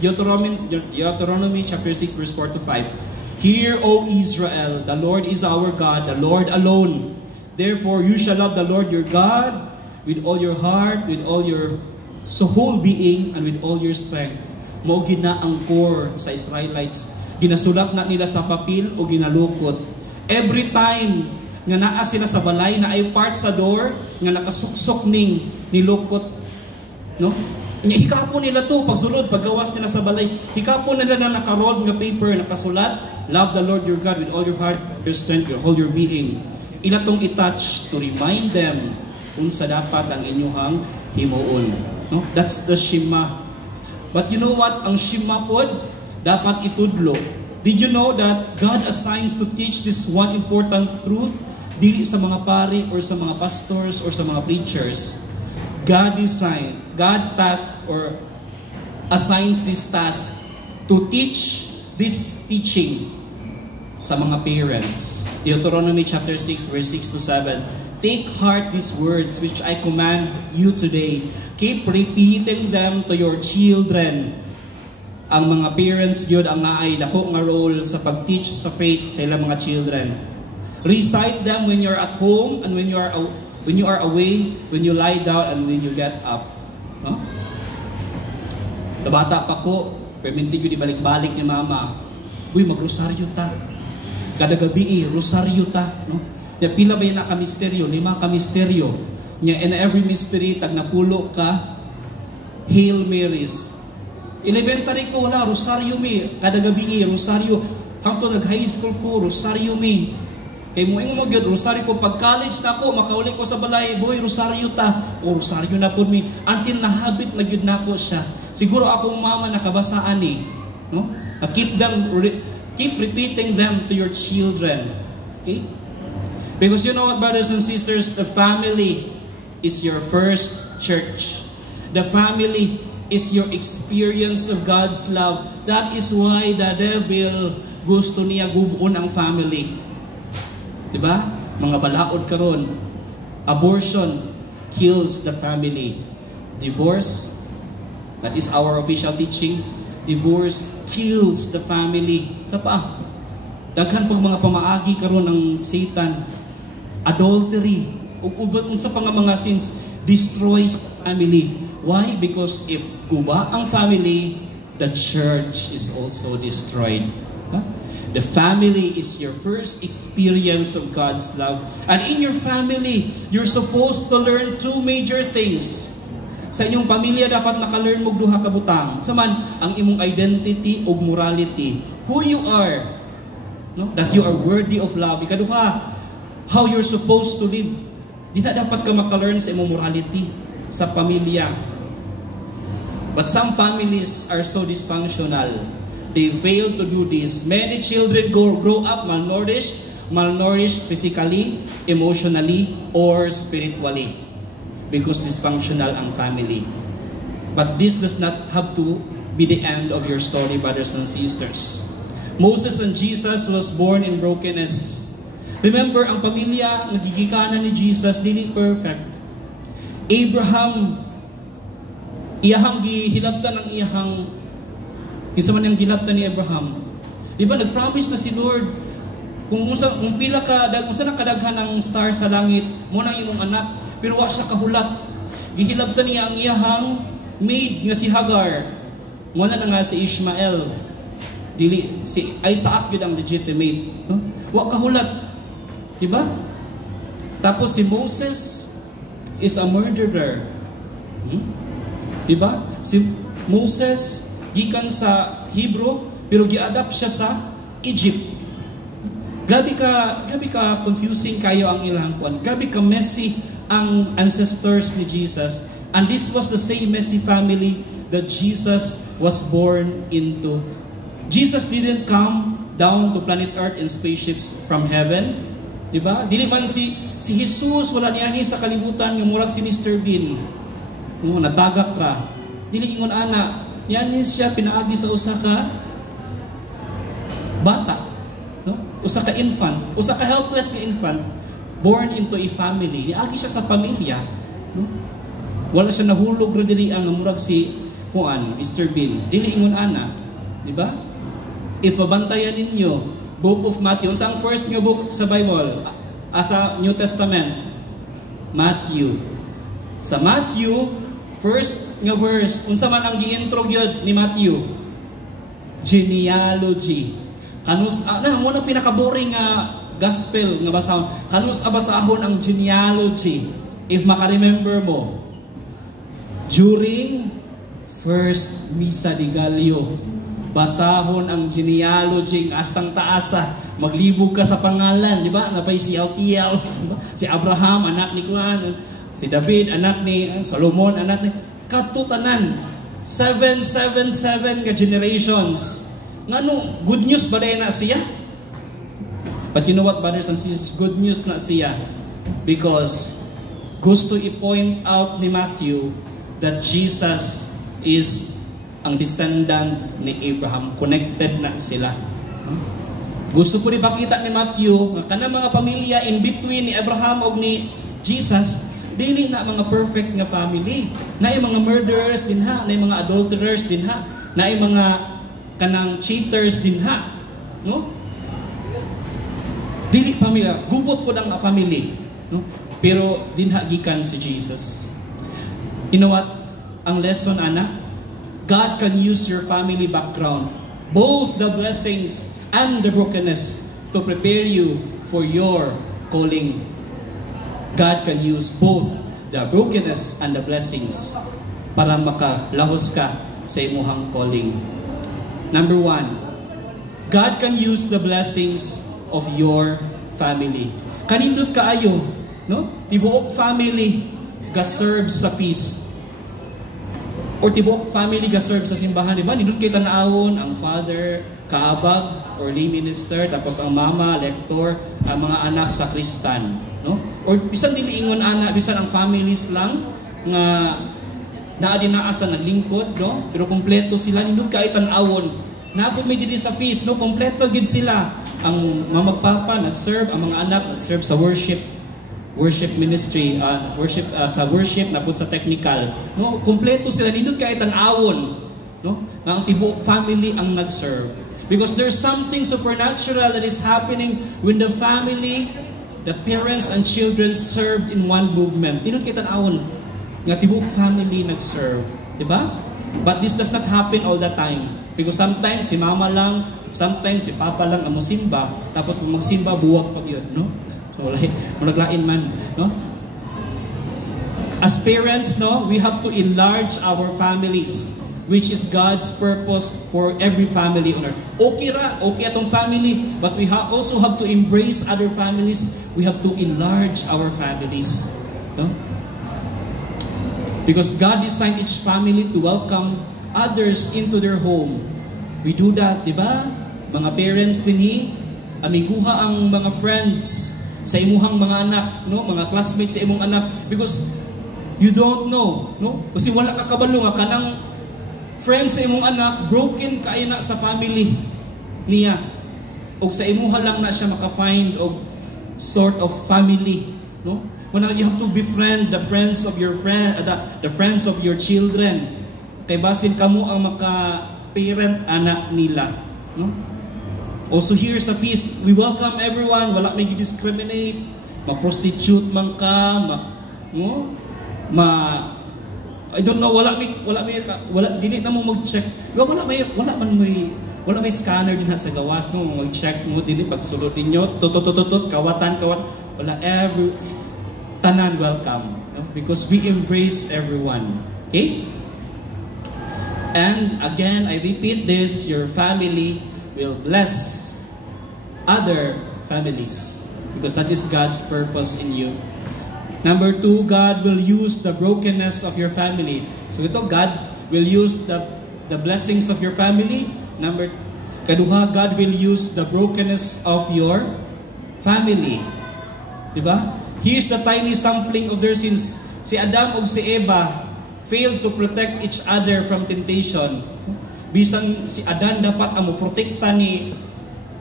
Deuteronomy chapter 6 verse 4 to 5. Hear, O Israel, the Lord is our God, the Lord alone. Therefore, you shall love the Lord your God with all your heart, with all your whole being, and with all your strength. Mao gina ang core sa Israelites. Ginasulat na nila sa papel o ginalukot. Every time nga naa sila sa balay, na ay part sa door, nga nakasuksok ning nilukot. No? Hikapon nila to, pagsulod, paggawas nila sa balay, hikapon nila na nakaroll nga paper, nakasulat, love the Lord your God with all your heart, your strength, your whole your being. Ila tong i-touch to remind them unsa dapat ang inyong himuon. No? That's the Shema. But you know what? Ang Shema pod, dapat itudlo. Did you know that God assigns to teach this one important truth dili sa mga pari or sa mga pastors or sa mga preachers? God assigns this task to teach this teaching sa mga parents. Deuteronomy chapter 6 verse 6 to 7. Take heart these words which I command you today. Keep repeating them to your children. Ang mga parents gyud ang naay dako nga role sa pag-teach sa faith sa ilang mga children. Recite them when you're at home and when you are away, when you lie down and when you get up. No? Nabata pa ko, permintig yun ibalik-balik ni mama. Uy, mag-rosaryo ta. Kada gabi rosaryo ta. No? Ya, pila ba yan ka-misteryo? 5 ka-misteryo. In every mystery, tag napulo ka, Hail Marys. In-inventory ko, wala, rosaryo mi. Kada gabi rosaryo. Hangto nag-high school ko, rosaryo mi. Kay mo ingon mo gyud rosaryo ko pag college na ako makauli ko sa balay boy rosaryo ta o rosaryo na pud mi until nahabit na gyud nako siya Siguro akong mama nakabasaan ni, no? Keep repeating them to your children. Okay? Because you know what, brothers and sisters, the family is your first church. The family is your experience of God's love. That is why the devil gusto niya gubuon ang family. Diba? Mga balaod karon. Abortion kills the family. Divorce, that is our official teaching. Divorce kills the family. Sa pa? Daghan pag mga pamaagi karon ng Satan. Adultery, ug sa mga sins, destroys the family. Why? Because if guba ang family, the church is also destroyed. Huh? The family is your first experience of God's love. And in your family, you're supposed to learn two major things. Sa inyong pamilya, dapat naka-learn mo duha ka butang. Saman, ang imong identity o morality. Who you are. No? That you are worthy of love. Ikaduha, how you're supposed to live. Di na dapat ka maka-learn sa imong morality sa pamilya. But some families are so dysfunctional. They fail to do this. Many children grow up malnourished physically, emotionally, or spiritually. Because dysfunctional ang family. But this does not have to be the end of your story, brothers and sisters. Moses and Jesus was born in brokenness. Remember, ang pamilya nagigikanan ni Jesus, dili perfect. Abraham, iyahang gihilabtan ng iyahang, kinsa man yung gilabtan ni Abraham. Di ba, nag-promise na si Lord, kung pila ka, kung saan kadaghan ng star sa langit, mo na imong anak, pero wa siya kahulat. Gihilabtan niya ang iyahang maid nga si Hagar. Mo na nga si Ishmael. Dili, si Isaac yun ang legitimate. Huh? Wa kahulat. Diba? Tapos si Moses is a murderer. Diba? Si Moses gikan sa Hebrew pero gi-adapt siya sa Egypt. Grabe ka confusing kayo ang ilang kuan. Grabe ka messy ang ancestors ni Jesus. And this was the same messy family that Jesus was born into. Jesus didn't come down to planet Earth in spaceships from heaven. Diba? Dili man si Jesus wala niya ni sa kalibutan yung murag si Mr. Bean. Natagak ra. Dili ingon ana, yan ni siya pinaagi sa usa ka bata, no? Usa ka infant, usa ka helpless nga infant born into a family. Niagi siya sa pamilya, no? Wala siya nahulog ra dili ang murag si Mr. Bean. Dili ingon ana, di ba? If mabantayan ninyo Book of Matthew. Ang first nga book sa Bible, sa New Testament? Matthew. Sa Matthew, first nga verse, unsa man ang gi-intro gyud ni Matthew? Genealogy. Kanus mo na pinaka-boring nga gospel nga basahon. Kanus basahon ang genealogy. If maka-remember mo, during first Misa de Gallio, basahon ang genealogy astang taasa, maglibog ka sa pangalan, di ba? Napay si Altiel, diba? Si Abraham anak ni Juan, si David anak ni Solomon, anak ni katutanan 777 ka generations. Ngano good news ba na siya? But you know what, brothers and sisters, good news na siya because gusto i-point out ni Matthew that Jesus is ang descendant ni Abraham. Connected na sila. Gusto po ipakita ni Matthew nga kanang mga pamilya in between ni Abraham o ni Jesus, dili na mga perfect nga family. Na yung mga murderers din ha, na yung mga adulterers din ha, na yung mga kanang cheaters din ha. No? Dili pamilya, gubot po ng family. No? Pero din ha gikan si Jesus. You know what? Ang lesson, ana, God can use your family background, both the blessings and the brokenness, to prepare you for your calling. God can use both the brokenness and the blessings para makalahos ka sa imuhang calling. Number 1, God can use the blessings of your family. Kanindot kaayo, no? Tibuok family ga-serve sa feast. or tibok family ga serve sa simbahan, di ba? Nindot kay tan-awon ang father kaabag or lay minister, tapos ang mama lektor, ang mga anak sa Kristan, no? Or bisan dili ingon ana, bisan ang families lang nga naa din naa sa naglingkod, no? Pero kompleto sila, nindot kay tan-awon. Napod may diri sa feast, no? Kompleto gid sila. Ang mga magpapa nag-serve, ang mga anak nag-serve sa worship ministry, sa worship na pud sa technical, no? Kompleto sila, nindot kay tan-awon, no? Ang tibuok family ang nag-serve, because there's something supernatural that is happening when the family, the parents and children served in one movement. Nindot kay tan-awon nga tibuok family nag-serve, di ba? But this does not happen all the time, because sometimes si mama lang, sometimes si papa lang ang musimba, tapos kung magsimba buwag pag yun, no? Naglain man, no? As parents, no, we have to enlarge our families, which is God's purpose for every family on earth. Okay atong family, but we also have to embrace other families. We have to enlarge our families, no? Because God designed each family to welcome others into their home. We do that, di ba? Mga parents dinhi, amiguha ang mga friends sa imuhang mga anak, no? Mga classmates sa imong anak, because you don't know, no? Kasi wala ka kabalo nga kanang friends sa imong anak broken kaayo na sa family niya, o sa imuha lang na siya maka-find og sort of family, no? When you have to befriend the friends of your the friends of your children, kay basin kamo ang maka-parent anak nila, no? Also here sa feast, we welcome everyone, wala may discriminate, ma-prostitute man ka, I don't know, wala dili na mo mag-check. Wala may scanner din sa gawas, no, mag-check mo dili pagsulod ninyo, kawatan, wala, tanan welcome, no? Because we embrace everyone. Okay? And again, I repeat this, your family will bless other families, because that is God's purpose in you. Number 2, God will use the brokenness of your family. So ito, God will use the blessings of your family. Kaduha, God will use the brokenness of your family. Diba? Here's the tiny sampling of their sins. Si Adam ug si Eva failed to protect each other from temptation. Bisan si Adan dapat ang moprotekta ni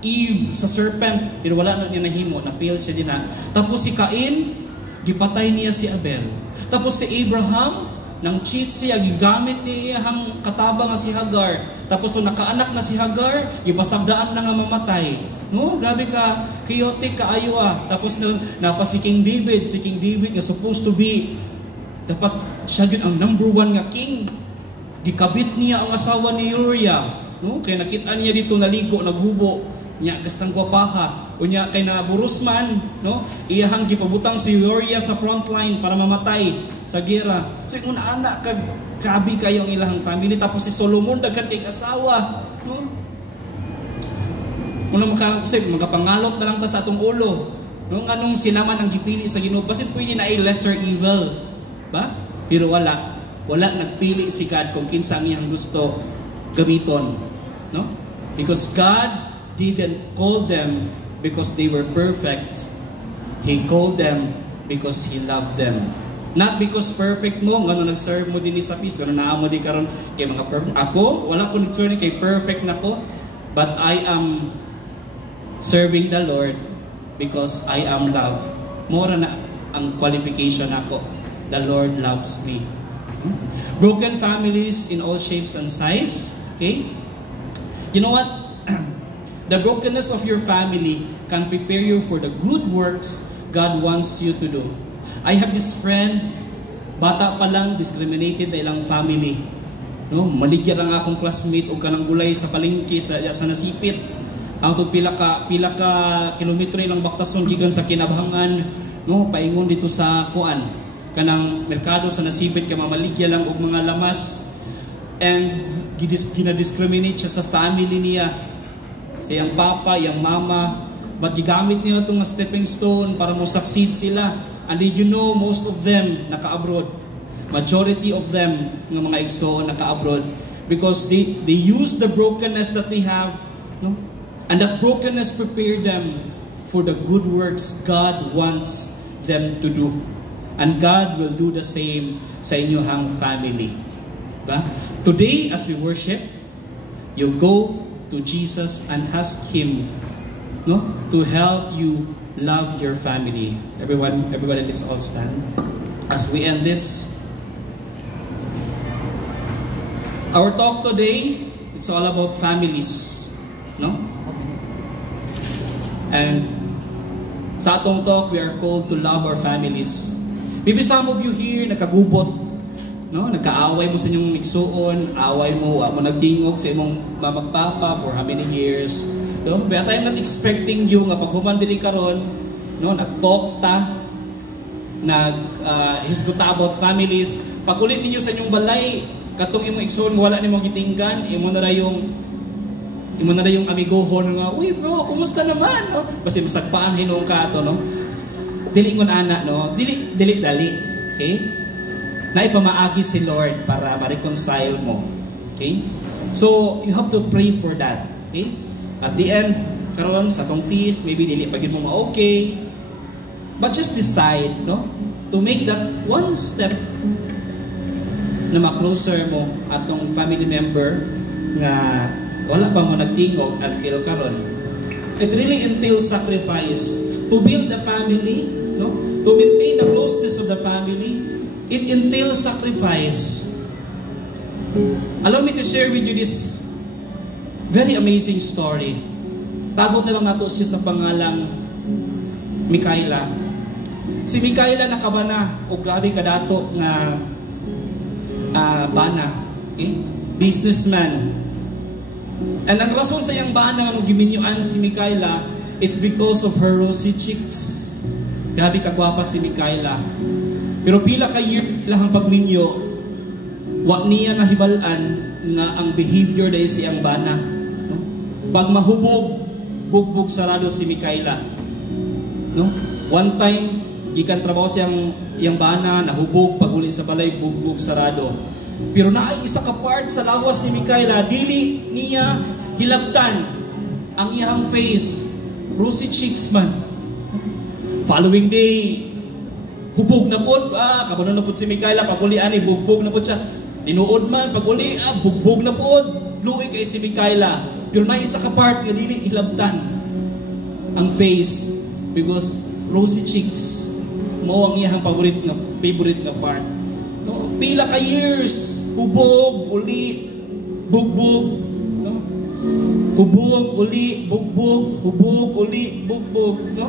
Eve sa serpent, pero wala na niya nahimo, na-fail siya din na. Tapos si Cain, gipatay niya si Abel. Tapos si Abraham, nang cheat siya, gigamit niya ang katabang nga si Hagar. Tapos to nakaanak na si Hagar, gipasabdaan na nga mamatay. No, grabe ka, chaotic kaayo ah. Tapos napa si King David nga supposed to be, dapat siya yun ang number 1 nga king. Gikabit niya ang asawa ni Uriah, no? Kaya nakita niya dito naligo, naghubo niya, gastang gwapaha, o niya kay naburus man, no? Iyahang gipabutang si Uriah sa front line para mamatay sa gera. So yung anak grabe kayo ang ilang family. Tapos si Solomon daghan kay asawa, no? Kung makapangalot na lang ta sa atong ulo, no? Anong sinaman ang gipili sa Ginoo, basit pwede na ay lesser evil, ba? Pero wala nagpili si God kung kinsa ang iyang gusto gamiton, no? Because God didn't call them because they were perfect. He called them because He loved them. Not because perfect mo, ngano nag-serve mo din sa feast, ngano naa mo di karon kay mga perfect. Ako, wala ko nag-serve kay perfect nako, but I am serving the Lord because I am loved. Mora na ang qualification nako. The Lord loves me. Broken families in all shapes and size. Okay? You know what? The brokenness of your family can prepare you for the good works God wants you to do. I have this friend, bata pa lang, discriminated na ilang family. No? Maligya lang akong classmate o kanang gulay sa palengke sa nasipit. Ang pila ka kilometro ilang baktason gikan sa Kinabahangan, no? Paingon dito sa kuan kanang merkado sa nasipit kay mamaligya lang og mga lamas, and gina-discriminate siya sa family niya, sa iyang papa, iyang mama, but gigamit nila itong stepping stone para mo succeed sila. And did you know most of them naka-abroad? Majority of them, ng mga igsoon naka-abroad, because they use the brokenness that they have, no? And that brokenness prepared them for the good works God wants them to do. And God will do the same sa inyong family. Diba? Today, as we worship, you go to Jesus and ask Him, no, to help you love your family. Everybody, let's all stand. As we end this, our talk today, it's all about families, no? And sa atong talk, we are called to love our families. Maybe some of you here nakagubot, no? Nagkaaway mo sa inyong igsoon, away mo, nagtingog sa imong mamagpapa for how many years, no? But I'm not expecting you nga paghuman diri karon, no, nag-talk ta, hisguta about families. Pagulit ninyo sa inyong balay, katong imong igsoon wala nimong gitinggan, imo na ra yung amigohon nga, uy bro, kumusta naman? No? Kasi masagpaan hinong ka to, no? Dili ngon ana, no? Dili dali. Okay? Naipamaagi si Lord para ma-reconcile mo. Okay? So, you have to pray for that. Okay? At the end, karon sa tong feast, maybe dili pa gyud mo ma-okay. But just decide, no? To make that one step na ma-closer mo atong family member nga wala pa mo nagtingog until karon. It really entails sacrifice to build the family, no? To maintain the closeness of the family. It entails sacrifice. Allow me to share with you this very amazing story. Tagot na lang nato siya sa pangalang Mikaela. Si Mikaela nakabana o grabe kadato nga bana, okay? Businessman. And ang rason sa iyang bana nga giminyuan si Mikaela, it's because of her rosy cheeks. Grabe kagwapa si Mikaela. Pero pila ka year lang ang pagminyo, wa niya nahibalan nga ang behavior dahil si ang bana. No? Pag mahubog, bugbog sarado si Mikaela. No? One time, gikan trabaho siyang bana, nahubog, paguli sa balay, bugbog sarado. Pero naay isa ka part sa lawas ni Mikaela, dili niya hilabtan ang iyang face, rosy cheeks man. Following day, hubog na po, kabunan na po si Mikaela, paguli ani, bugbog na po siya. Tinuod man, paguli, bugbog na po, luoy kay si Mikaela. Pero naay isa ka part nga dili hilabtan ang face because rosy cheeks mo ang iyang favorite nga part. No? Pila ka years, hubog, uli, bugbog, no? Hubog, uli, bugbog, hubog, uli, bugbog, no?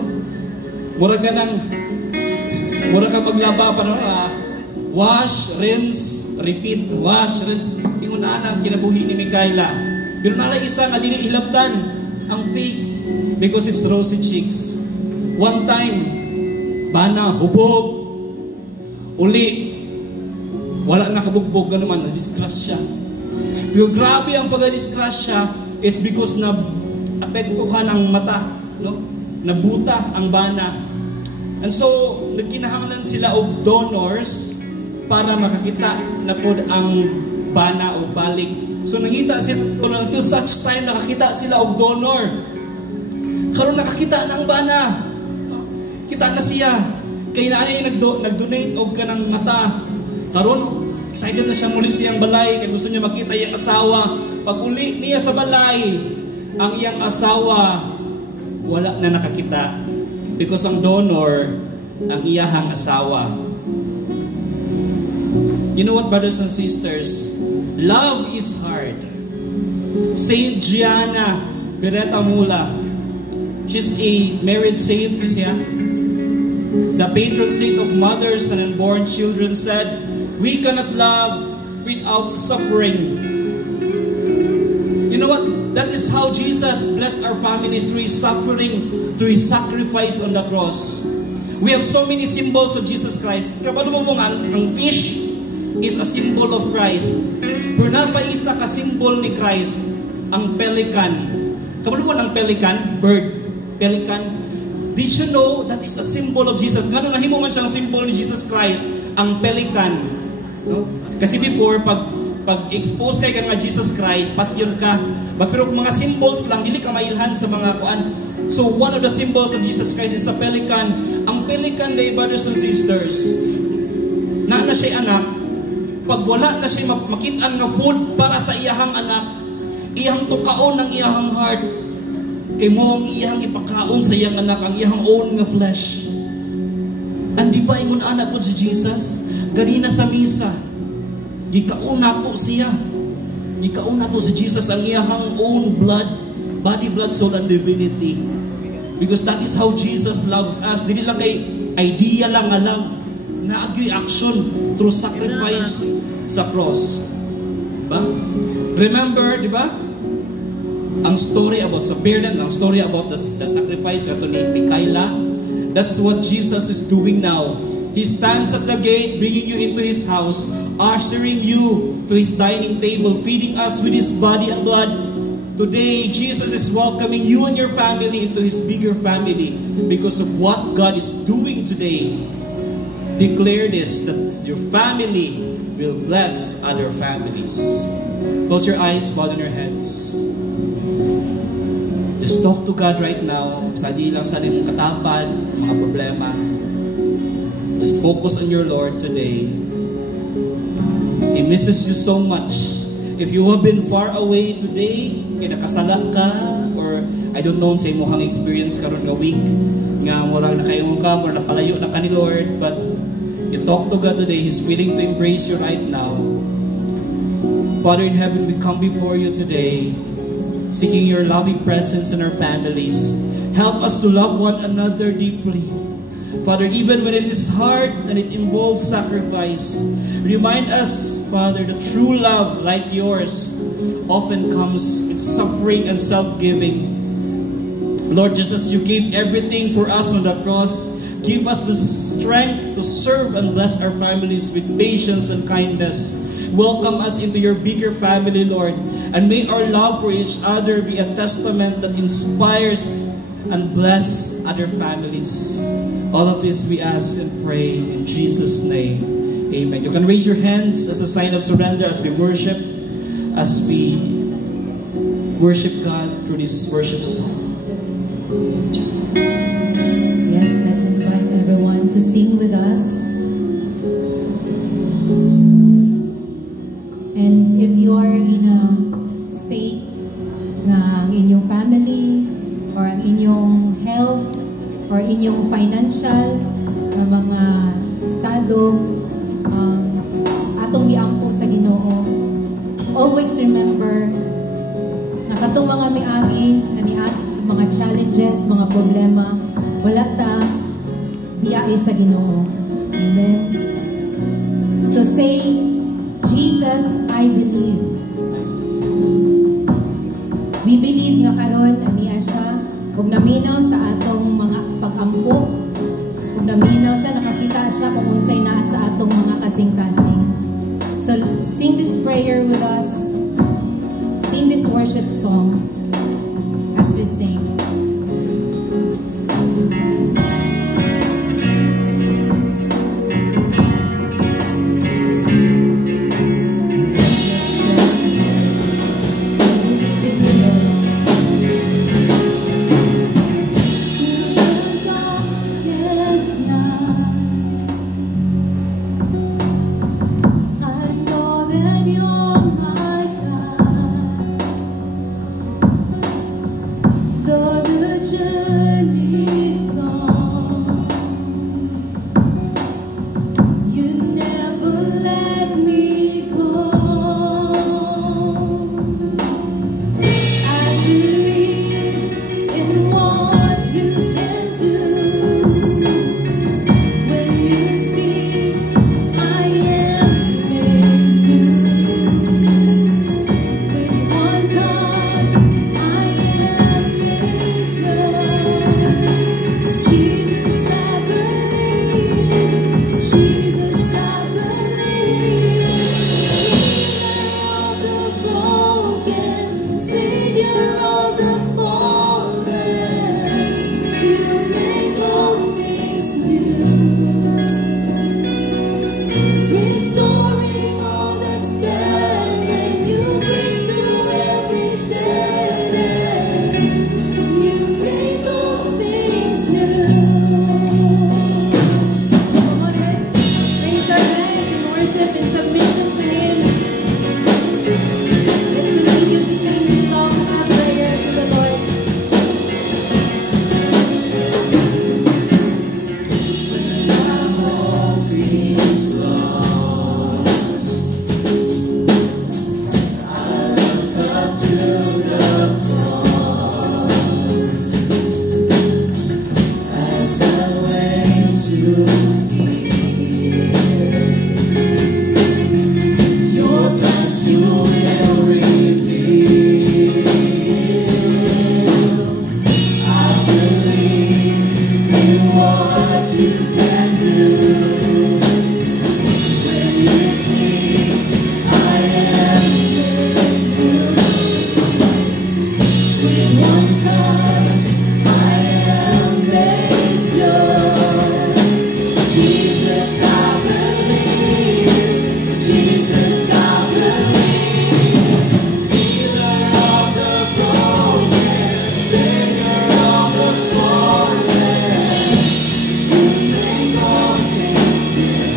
Mura ka maglaba pa, no? Wash, rinse, repeat, wash, rinse. Ingon na ang kinabuhi ni Mikaela. Pero nalay isa nga dili hilabtan ang face because it's rosy cheeks. One time, bana, hubog, uli, wala na kabugbog ka naman, na-discuss siya. Pero grabe ang pag-discuss siya, it's because na apektuhan ang mata, no? Nabuta ang bana. And so, nagkinahanglan sila og donors para makakita na po ang bana o balik. So, nakita sila, to such time, nakakita sila og donor. Karon nakakita na ang bana. Kita na siya. Kaya na niya nag-donate og kanang mata. Karon excited na siya muli siyang balay. Kaya gusto niya makita iyang asawa. Pag uli niya sa balay, ang iyang asawa, wala na nakakita. Because ang donor, ang iyahang asawa. You know what, brothers and sisters? Love is hard. Saint Gianna Beretta Mula, she's a married saint, siya. The patron saint of mothers and unborn children said, we cannot love without suffering. You know what? That is how Jesus blessed our families through His suffering, through His sacrifice on the cross. We have so many symbols of Jesus Christ. Kapag mo ang fish is a symbol of Christ. Pero napaisa ka symbol ni Christ, ang pelican. Kapag mo ang pelican, bird, pelican. Did you know that is a symbol of Jesus? Gano'n nahimo man siyang symbol ni Jesus Christ, ang pelican. No? Kasi before, pag-expose kay ka nga Jesus Christ, patyon ka. Pero kung mga symbols lang, dili ka mailhan sa mga kuan. So one of the symbols of Jesus Christ is a pelican. Ang pelican, day brothers and sisters, na siya anak, pag wala na siya makitaan nga food para sa iyahang anak, iyang tukaon ng iyahang heart, kay mo ang iyang ipakaon sa iyang anak, ang iyang own nga flesh. Andi ba ingon anak po si Jesus? Ganina sa misa, gikaon nato siya. Gikaon nato si Jesus ang iyang own blood, body, blood, soul, and divinity. Because that is how Jesus loves us. Dili lang kay idea lang alam. Naagyo'y action through sacrifice sa cross. Diba? Remember, di ba? Ang story about sa parent, ang story about the sacrifice ito ni Mikaela, that's what Jesus is doing now. He stands at the gate, bringing you into His house, ushering you to His dining table, feeding us with His body and blood. Today, Jesus is welcoming you and your family into His bigger family because of what God is doing today. Declare this, that your family will bless other families. Close your eyes, bow down your heads. Just talk to God right now. Sadi lang sa mong katapad, mga problema. Just focus on your Lord today. He misses you so much. If you have been far away today, kinakasala ka, or I don't know sa imong experience karon nga week, nga wala na kayo ka, or napalayo na ka ni Lord, but you talk to God today, He's willing to embrace you right now. Father in heaven, we come before you today, seeking your loving presence in our families. Help us to love one another deeply. Father, even when it is hard and it involves sacrifice, remind us, Father, that true love like yours often comes with suffering and self-giving. Lord, just as you gave everything for us on the cross, give us the strength to serve and bless our families with patience and kindness. Welcome us into your bigger family, Lord. And may our love for each other be a testament that inspires and bless other families. All of this we ask and pray in Jesus' name. Amen. You can raise your hands as a sign of surrender as we worship God through this worship song. Yes, let's invite everyone to sing with us. And if you are in a state nga ang inyong family or ang inyong health or inyong financial na mga estado atong giampo sa Ginoo, always remember na katong mga miagi nga niagi mga challenges, mga problema, wala ta diay sa Ginoo. Amen. So say, Jesus, I believe. We believe nga karon aniya siya ug naminaw sa atong mga pag-ampo, ug naminaw siya, nakakita siya kung unsay naa sa atong mga kasing-kasing. So sing this prayer with us. Sing this worship song as we sing. One touch, I am made new. Jesus, I believe. Jesus, I believe. Healer of the broken, Savior of the fallen. You make all things new.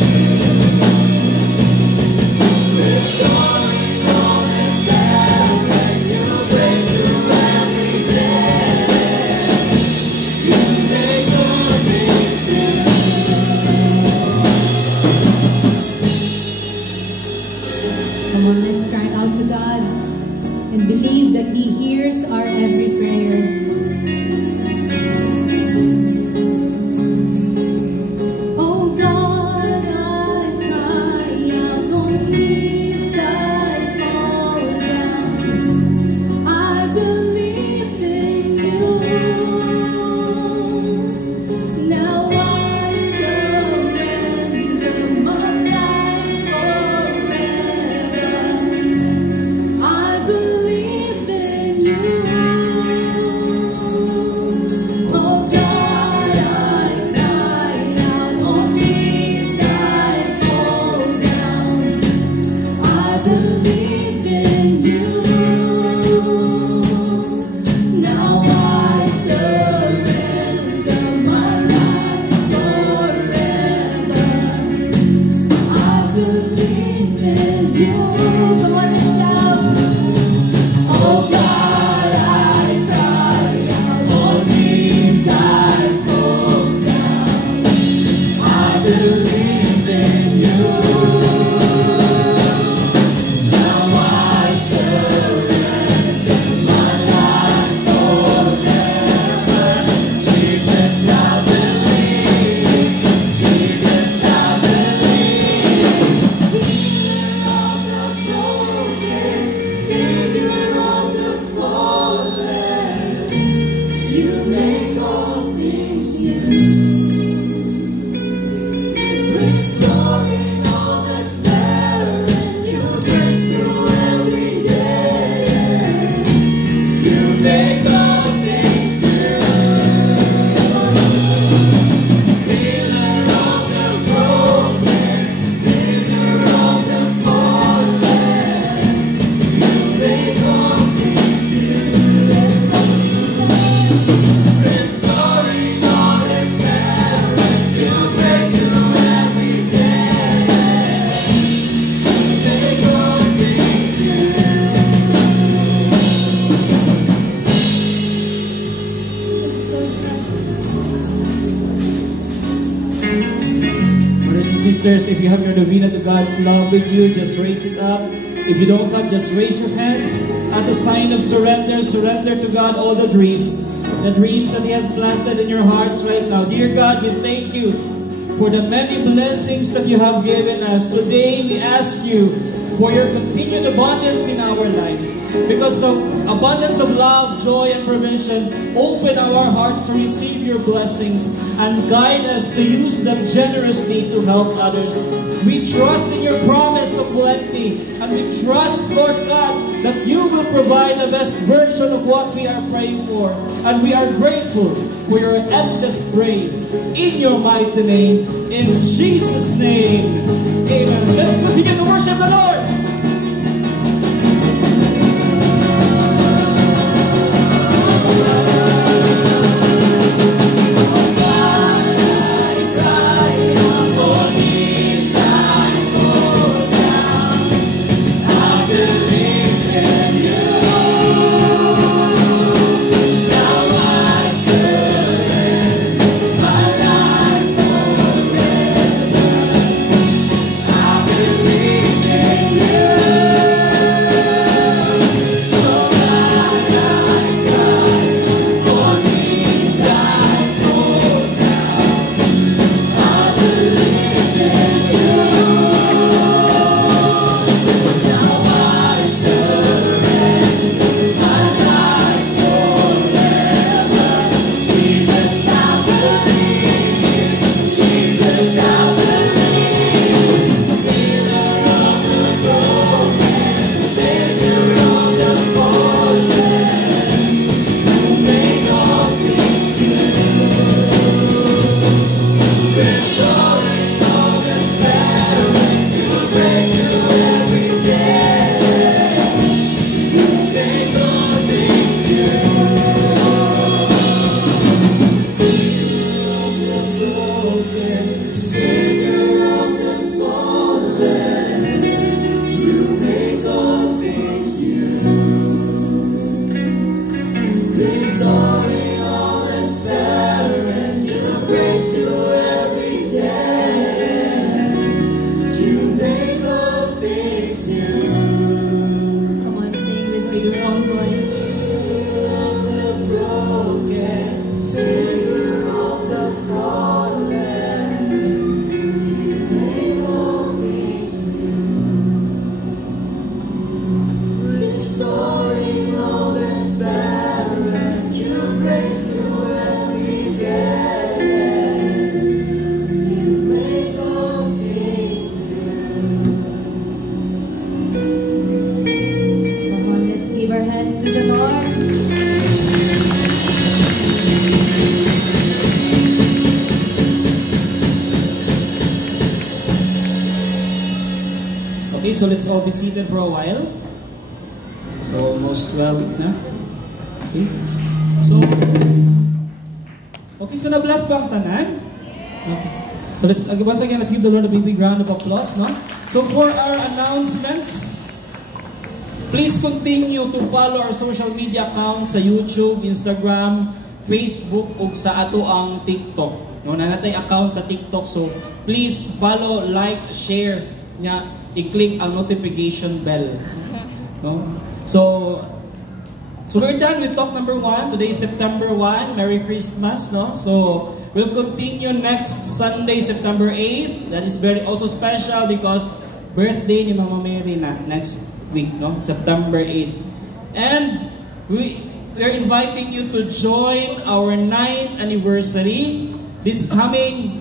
Restoring all that's bad when you break through every day. You make all things new. Come on, let's cry out to God and believe that He hears our every prayer. Oh God, I cry out on knees, I fall down. I believe in you. Now I surrender my life forever. I believe in you. Oh God, I cry out on knees, I fall down. I believe in you. Now I surrender my life forever. I believe in you. Come on and shout. Oh God, I cry out on knees, I fall down. I believe in you. Now I surrender my life forever. Jesus, I believe. Jesus, I believe. Healer of the broken, Savior of the fallen. You make all things new. Restoring all that's barren, you break through every day. You make all things new. Healer of the broken, Savior of the fallen. You make all things new. Restoring all that's barren, you break through every day. You make all things Brothers and sisters, if you have your novena to God's love with you, just raise it up. If you don't have, just raise your hands as a sign of surrender. Surrender to God all the dreams that He has planted in your hearts right now. Dear God, we thank you for the many blessings that you have given us. Today, we ask you for your continued abundance in our lives. Because of abundance of love, joy, and provision, open our hearts to receive your blessings and guide us to use them generously to help others. We trust in your promise of plenty, and we trust, Lord God, that you will provide the best version of what we are praying for. And we are grateful for your endless grace. In your mighty name, in Jesus' name, amen. Let's continue to worship the Lord. I believe in Restoring all that's barren, you break through every dead. You make all things new. Come on, sing with your own voice. Of the broken, Savior of the fallen, you make all things new. Restoring all that's barren, you break through every dead. You make all things new. Come on, let's give our hands to the Lord. Okay, so let's all be seated for a while. So almost 12 na. Okay. So na-bless ba ang tanan? Okay. So once again, let's give the Lord a big round of applause, no? So for our announcements, please continue to follow our social media accounts sa YouTube, Instagram, Facebook, ug sa ato ang TikTok. No, nanatay account sa TikTok, so please follow, like, share nya, i-click ang notification bell. No? So we're done with talk number 1. Today is September 1. Merry Christmas, no? So we'll continue next Sunday, September 8th. That is very also special because birthday ni Mama Mary na next week, no? September 8th. And we're inviting you to join our 9th anniversary this coming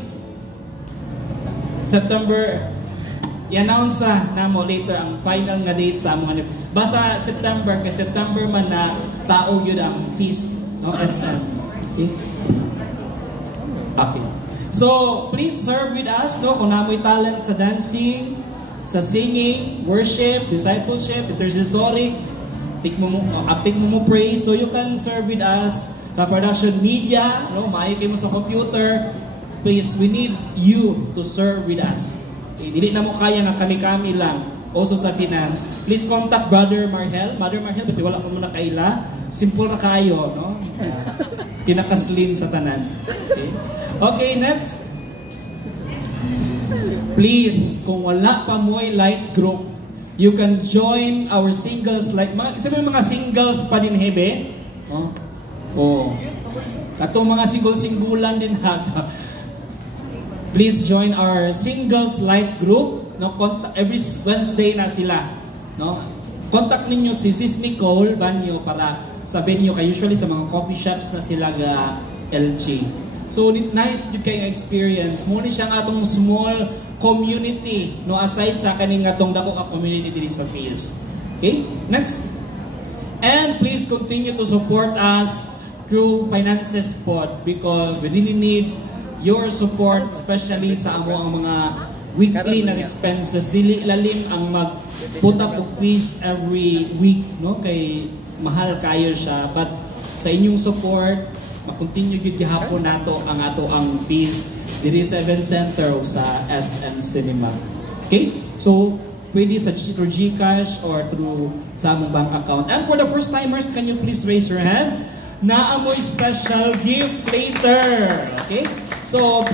September. I-announce na mo later ang final nga date sa among basta September, kay September man na tao yun ang feast, no? SM. Okay? Okay. So, please serve with us, no? Kung namoy talent sa dancing, sa singing, worship, discipleship, intercessory, take mo praise, so you can serve with us. Sa production media, no? Maayo kayo mo sa computer. Please, we need you to serve with us. Dili na mo kaya nga kami-kami lang. Also sa finance. Please contact Brother Marhel. Mother Marhel, kasi wala pa muna kaila. Simple na kayo, no? Pinaka-slim sa tanan. Okay, next. Please, kung wala pa mo'y light group, you can join our singles light. Sabi mo mga singles pa din, hebe? Oh. Katong mga singgulan din hata. Please join our singles light group. No, every Wednesday na sila. No? Contact ninyo si Sis Nicole Banyo para sabihin niyo kay usually sa mga coffee shops na sila ga LG. So nice you can experience. Muna siya nga atong small community, no, aside sa kaning atong dako ka community diri sa Fields. Okay? Next. And please continue to support us through finances pod because we really need your support, especially sa ang mga weekly na expenses. Dili lalim ang mag-put up of fees every week, no? Kay mahal kayo siya. But sa inyong support, mag-continue yun gihapon nato ang fees diri sa event center o sa SM Cinema. Okay? So, pwede sa through GCash or through sa among bank account. And for the first timers, can you please raise your hand? Naamoy special gift later. Okay? So,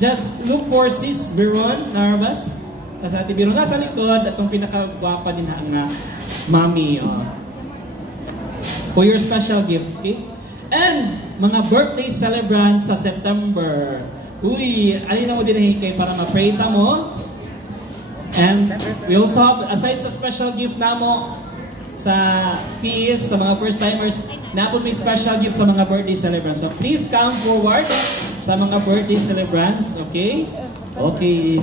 just look for Sis Veron Narvas. Sa Ate Veron nasa likod, atong pinakagwapa din ang mami. For your special gift, okay? And mga birthday celebrants sa September. Uy, alin na mo din kay para ma-pray ta mo. And we also have, aside sa special gift namo sa fees, sa mga first timers, napod may special gift sa mga birthday celebrants. So please come forward sa mga birthday celebrants, okay? Okay.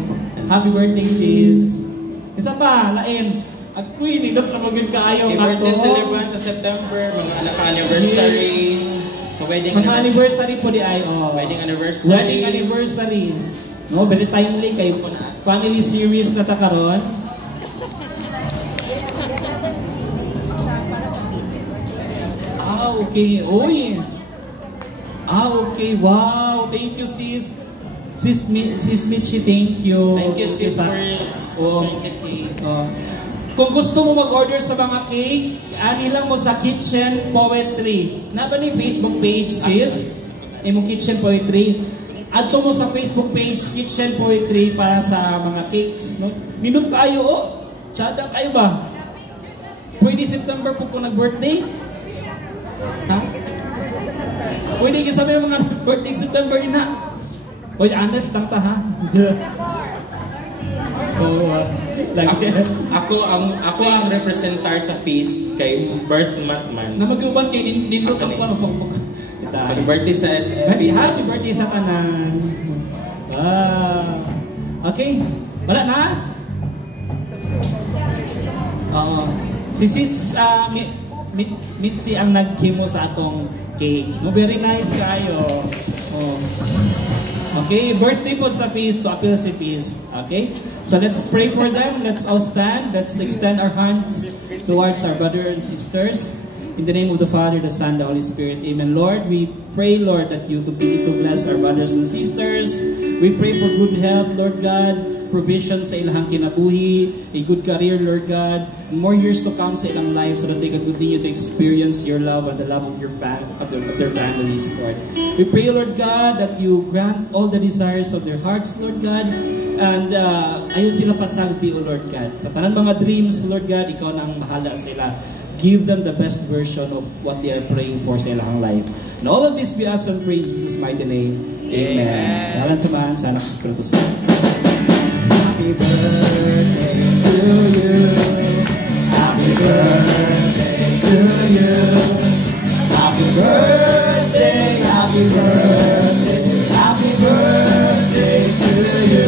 Happy birthday, sis. Isa pa, lain. Ako'y nindot na maging kaayaw nga to. Birthday celebrants sa September, mga anak-anniversary. So wedding mga anniversary po di ay, wedding anniversaries. Wedding anniversaries. No, very timely kay family series na ta karon. Okay. Oy. Okay. Wow. Thank you, sis. Sis Michi, thank you. Thank you, sis, for trying the cake. Kung gusto mo mag-order sa mga cake, ani lang mo sa Kitchen Poetry. Na ba ni Facebook page, sis? Imong Kitchen Poetry. Adto mo sa Facebook page, Kitchen Poetry, para sa mga cakes. No? Minut kayo, oh. Tsada kayo ba? Pwede September po kung nag-birthday? Ha? Pwede kasabi yung mga birthday September ina. Pwede honest lang ta, ha? Ako ang representar sa feast kay birth month man. Na mag-uban kay nindot ang Happy birthday sa feast. Happy birthday sa tanan. Okay. Wala na? Oo. Si Sis Mitzi ang nag-chemo sa atong cakes. No, very nice kayo. Oh. Okay, birthday po sa feast, to appeal si feast. Okay? So let's pray for them. Let's all stand. Let's extend our hands towards our brothers and sisters. In the name of the Father, the Son, the Holy Spirit. Amen. Lord, we pray, Lord, that you continue to bless our brothers and sisters. We pray for good health, Lord God. Provision sa ilang kinabuhi, a good career, Lord God, and more years to come sa ilang lives so that they can continue to experience your love and the love of your their families, Lord. We pray, Lord God, that you grant all the desires of their hearts, Lord God, and ayaw sila pasagdi, O Lord God. Sa tanan mga dreams, Lord God, ikaw nang bahala sila. Give them the best version of what they are praying for sa ilang life. And all of this we ask and pray in Jesus' mighty name. Amen. Salamat sa mga sa anak sa Espiritu Santo. Happy birthday to you. Happy birthday to you. Happy birthday, happy birthday, happy birthday to you.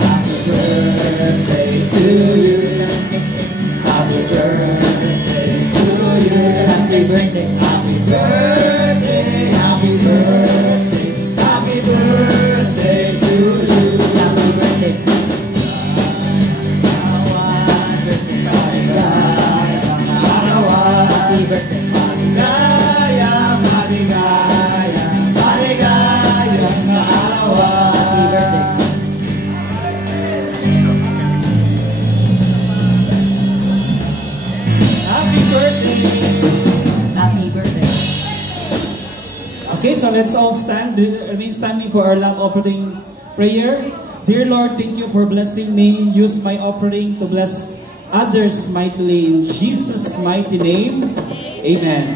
Happy birthday to you. Happy birthday to you. Happy birthday, happy birthday, happy birthday, happy birthday to you. Happy birthday. Happy birthday. Maligaya, maligaya, maligaya na araw. Happy birthday. Happy birthday. Happy birthday. Okay, so let's all stand. Remain standing for our love offering prayer. Dear Lord, thank you for blessing me. Use my offering to bless others mightily in Jesus' mighty name. Amen.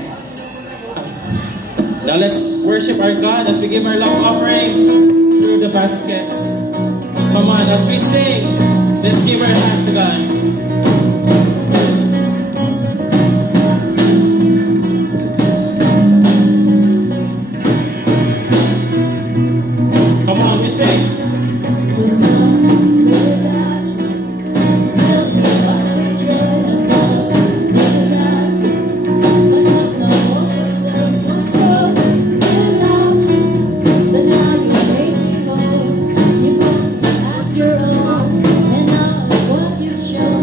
Now let's worship our God as we give our love offerings through the baskets. Come on, as we sing, let's give our hands to God. Come on, we sing. Was nothing without you. Help me walk with you and love without you. But not know what else was wrong without you. But now you make me whole. You put me as your own, and now what you've shown.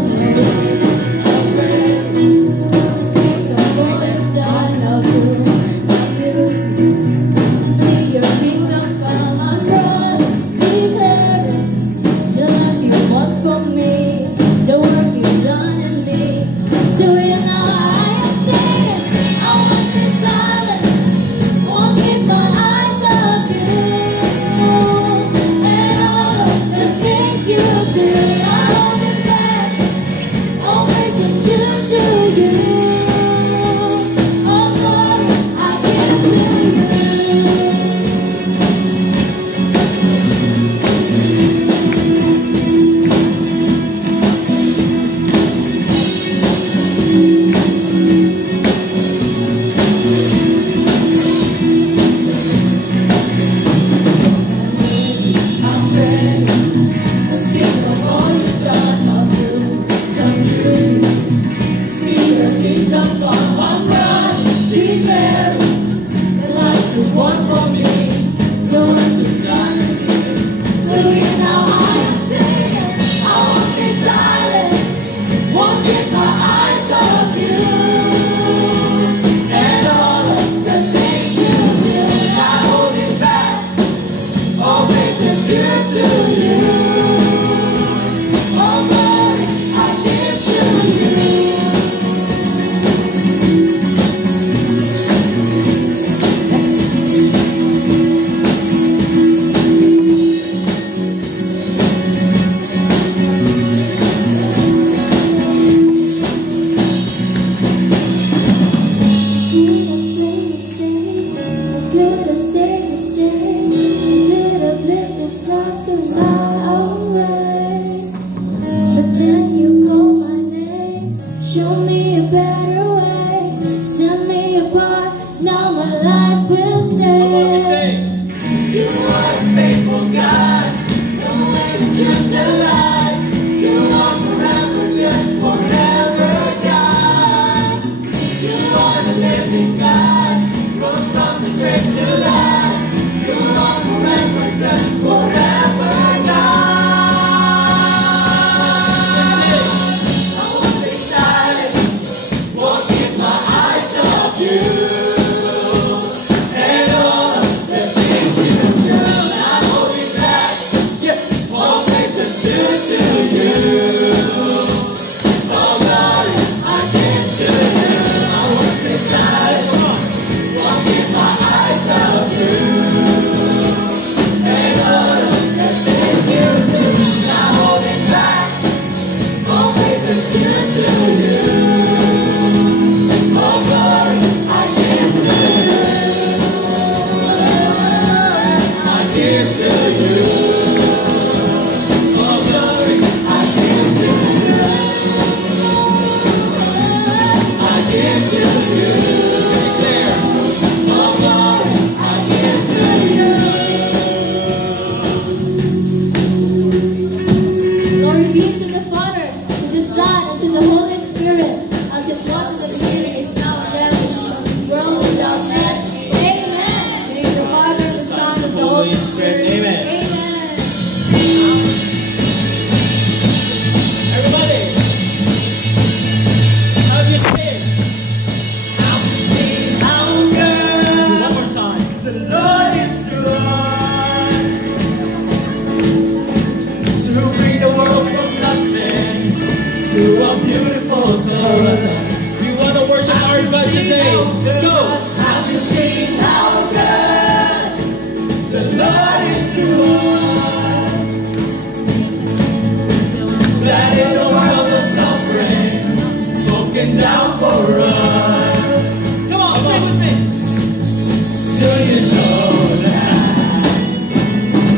Do you know that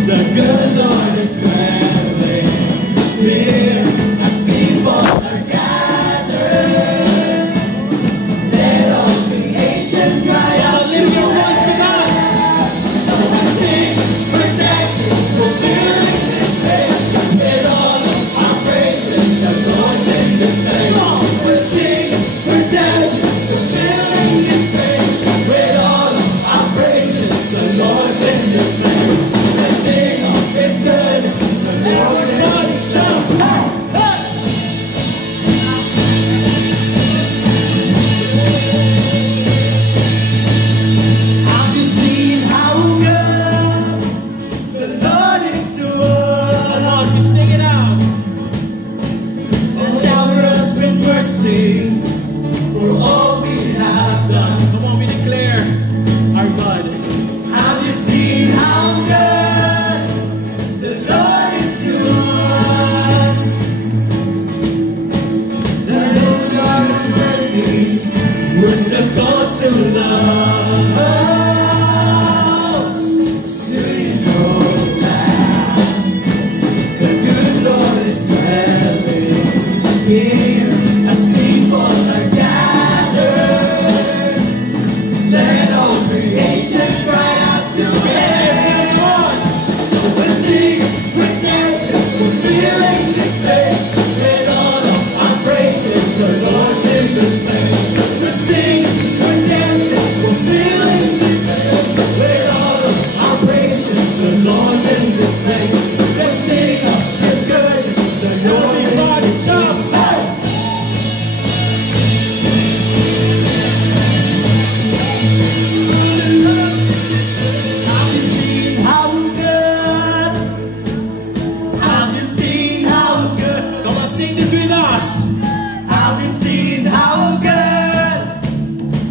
the good Lord is dwelling here as people are gathered? Let all creation cry out. Lift your voice to God. So we sing, we're dancing, we're feeling this place. With all of our praises, the Lord's in this place. We're singing, we're dancing, we're feeling this place. With all of our praises, the Lord's in this place. Let's sing of His goodness, the Lord is jump. Hey, hey. Have you seen how good the Lord is to us? Come on, we sing it out. To shower us with mercy for all we have done. Come on, we declare our God. Have you seen how good the Lord is to us? The Lord God Almighty, merciful to love. Oh, do you know that the good Lord is dwelling here as people are gathered? Let all creation cry out to Him. So we're singing, we're dancing, we're feeling this place. With all of our praises, the Lord's in this place. We're singing, we're dancing, we're feeling this place. With all of our praises, the Lord's in this place. Let's sing of His goodness, the Lord is on jump. Hey! Have you seen how good? Have you seen how good? Come on, sing this with us. Have you seen how good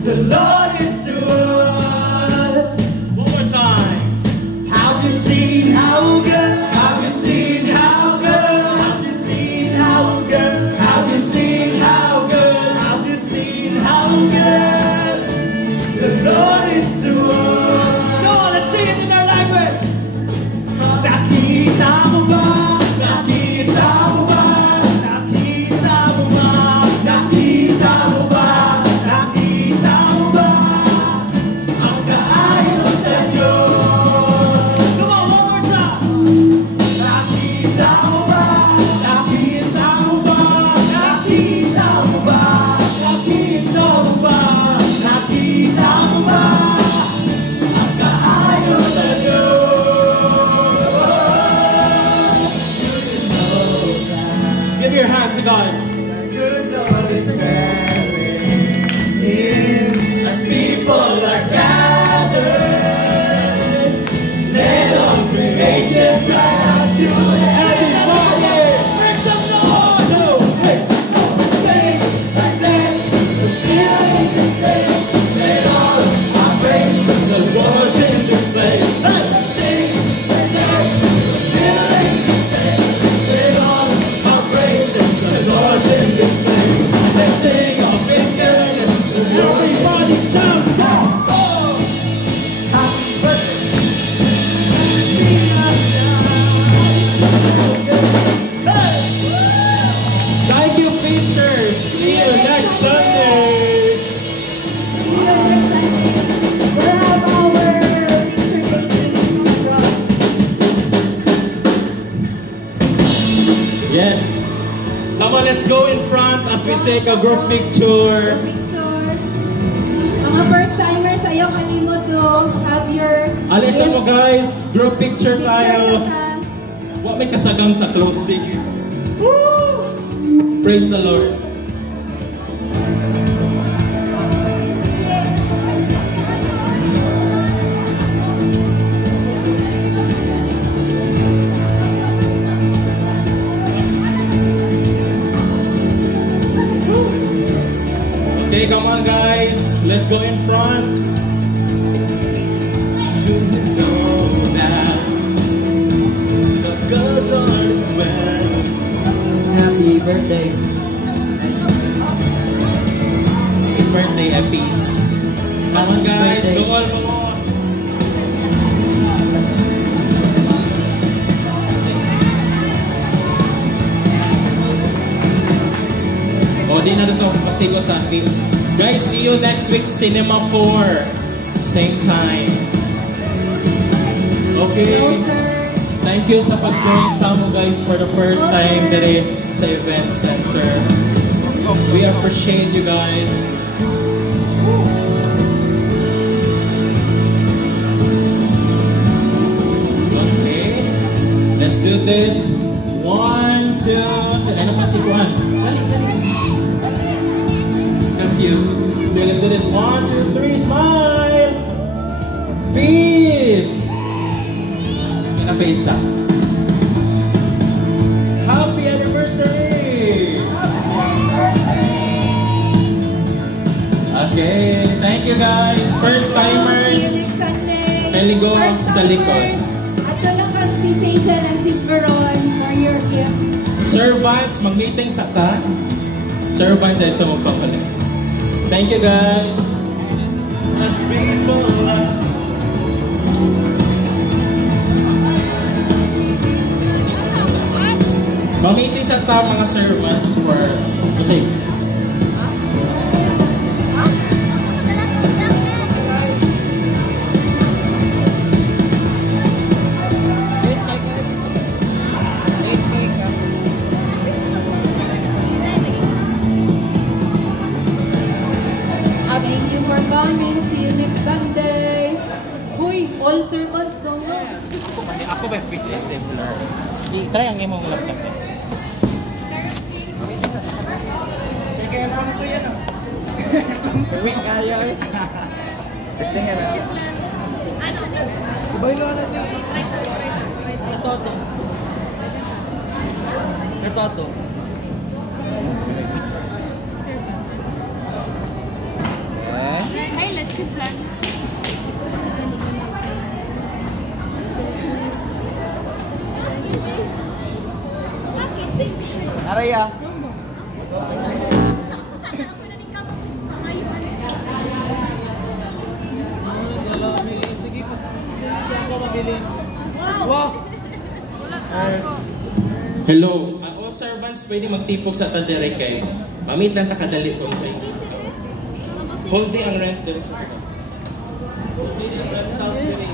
the Lord is to us? One more time. Have you seen how good? Have you seen how good? Have you seen how good? Have you seen how good? Have you seen how good the Lord is to us? Come on, let's sing it in our language. Nakita mo ba? Nakita mo ba? Nakita mo ba? Nakita mo ba? Nakita mo ba? Ang kaayos sa Diyos. Come on, one more time. Nakita mo ba? Nakita mo ba? Nakita mo ba? Nakita mo ba? Nakita mo ba? Ang kaayos sa Diyos. Give your hands to God. Good Lord is dwelling here as people are gathered. Let all creation cry out to Everybody, make some noise! Sing like that, feeling this place. Let all our praise the Lord's in this place. Sing like that, feeling this place. Let all our praise the Lord's in this place. Let's sing of His goodness. Everybody jump! Oh! Happy birthday! Thank you, Feasters. See you next Sunday. See you next Sunday. We'll have our picture taking from Yeah. Come on, let's go in front as we take a group picture. picture. Mga first-timers, ayaw kalimot to have your Alisan mo guys, group picture picture tayo. sa What may kasagang sa closing. Woo! Praise the Lord. Okay, come on guys. Let's go in front. Do you know that the good Lord is well? Happy birthday. Happy birthday, a feast. Come on guys, go on, go on. Dili na ito pasigo sa akin. Guys, see you next week, Cinema 4. Same time. Okay. Hello, sir. Thank you sa pag-join sa mo guys for the first time today sa event center. We appreciate you guys. Okay. Let's do this. 1, 2, ano pa si Juan? Dali. Thank you. So let's do this. 1, 2, 3, smile! Peace! Isa. Happy anniversary! Okay, thank you guys. First timers. See you next Sunday. Peligo First sa likod. timers. At tulong kang si Hazel and Sis Veron for your gift. Servants, mag-meeting sa ka. Servants, ay sa magpapalit. Thank you guys. As people love. Mag-meeting sa ta mga servants for kasi Thank you for coming. See you next Sunday. Uy, all servants don't know. ako ba face is simpler. Try ang imong laptop. Uwi kaya eh. Testing nga na. Ano? Ibaylo na niya. Toto. Toto. Ay, let's you plan. Araya. Sige, pag ako mabilin. Wow! Hello. All servants pwede magtipog sa tadere kay. Mamit lang ta kadali kung sa inyo. Hold di ang rent din sa. Hold di ang rentals din.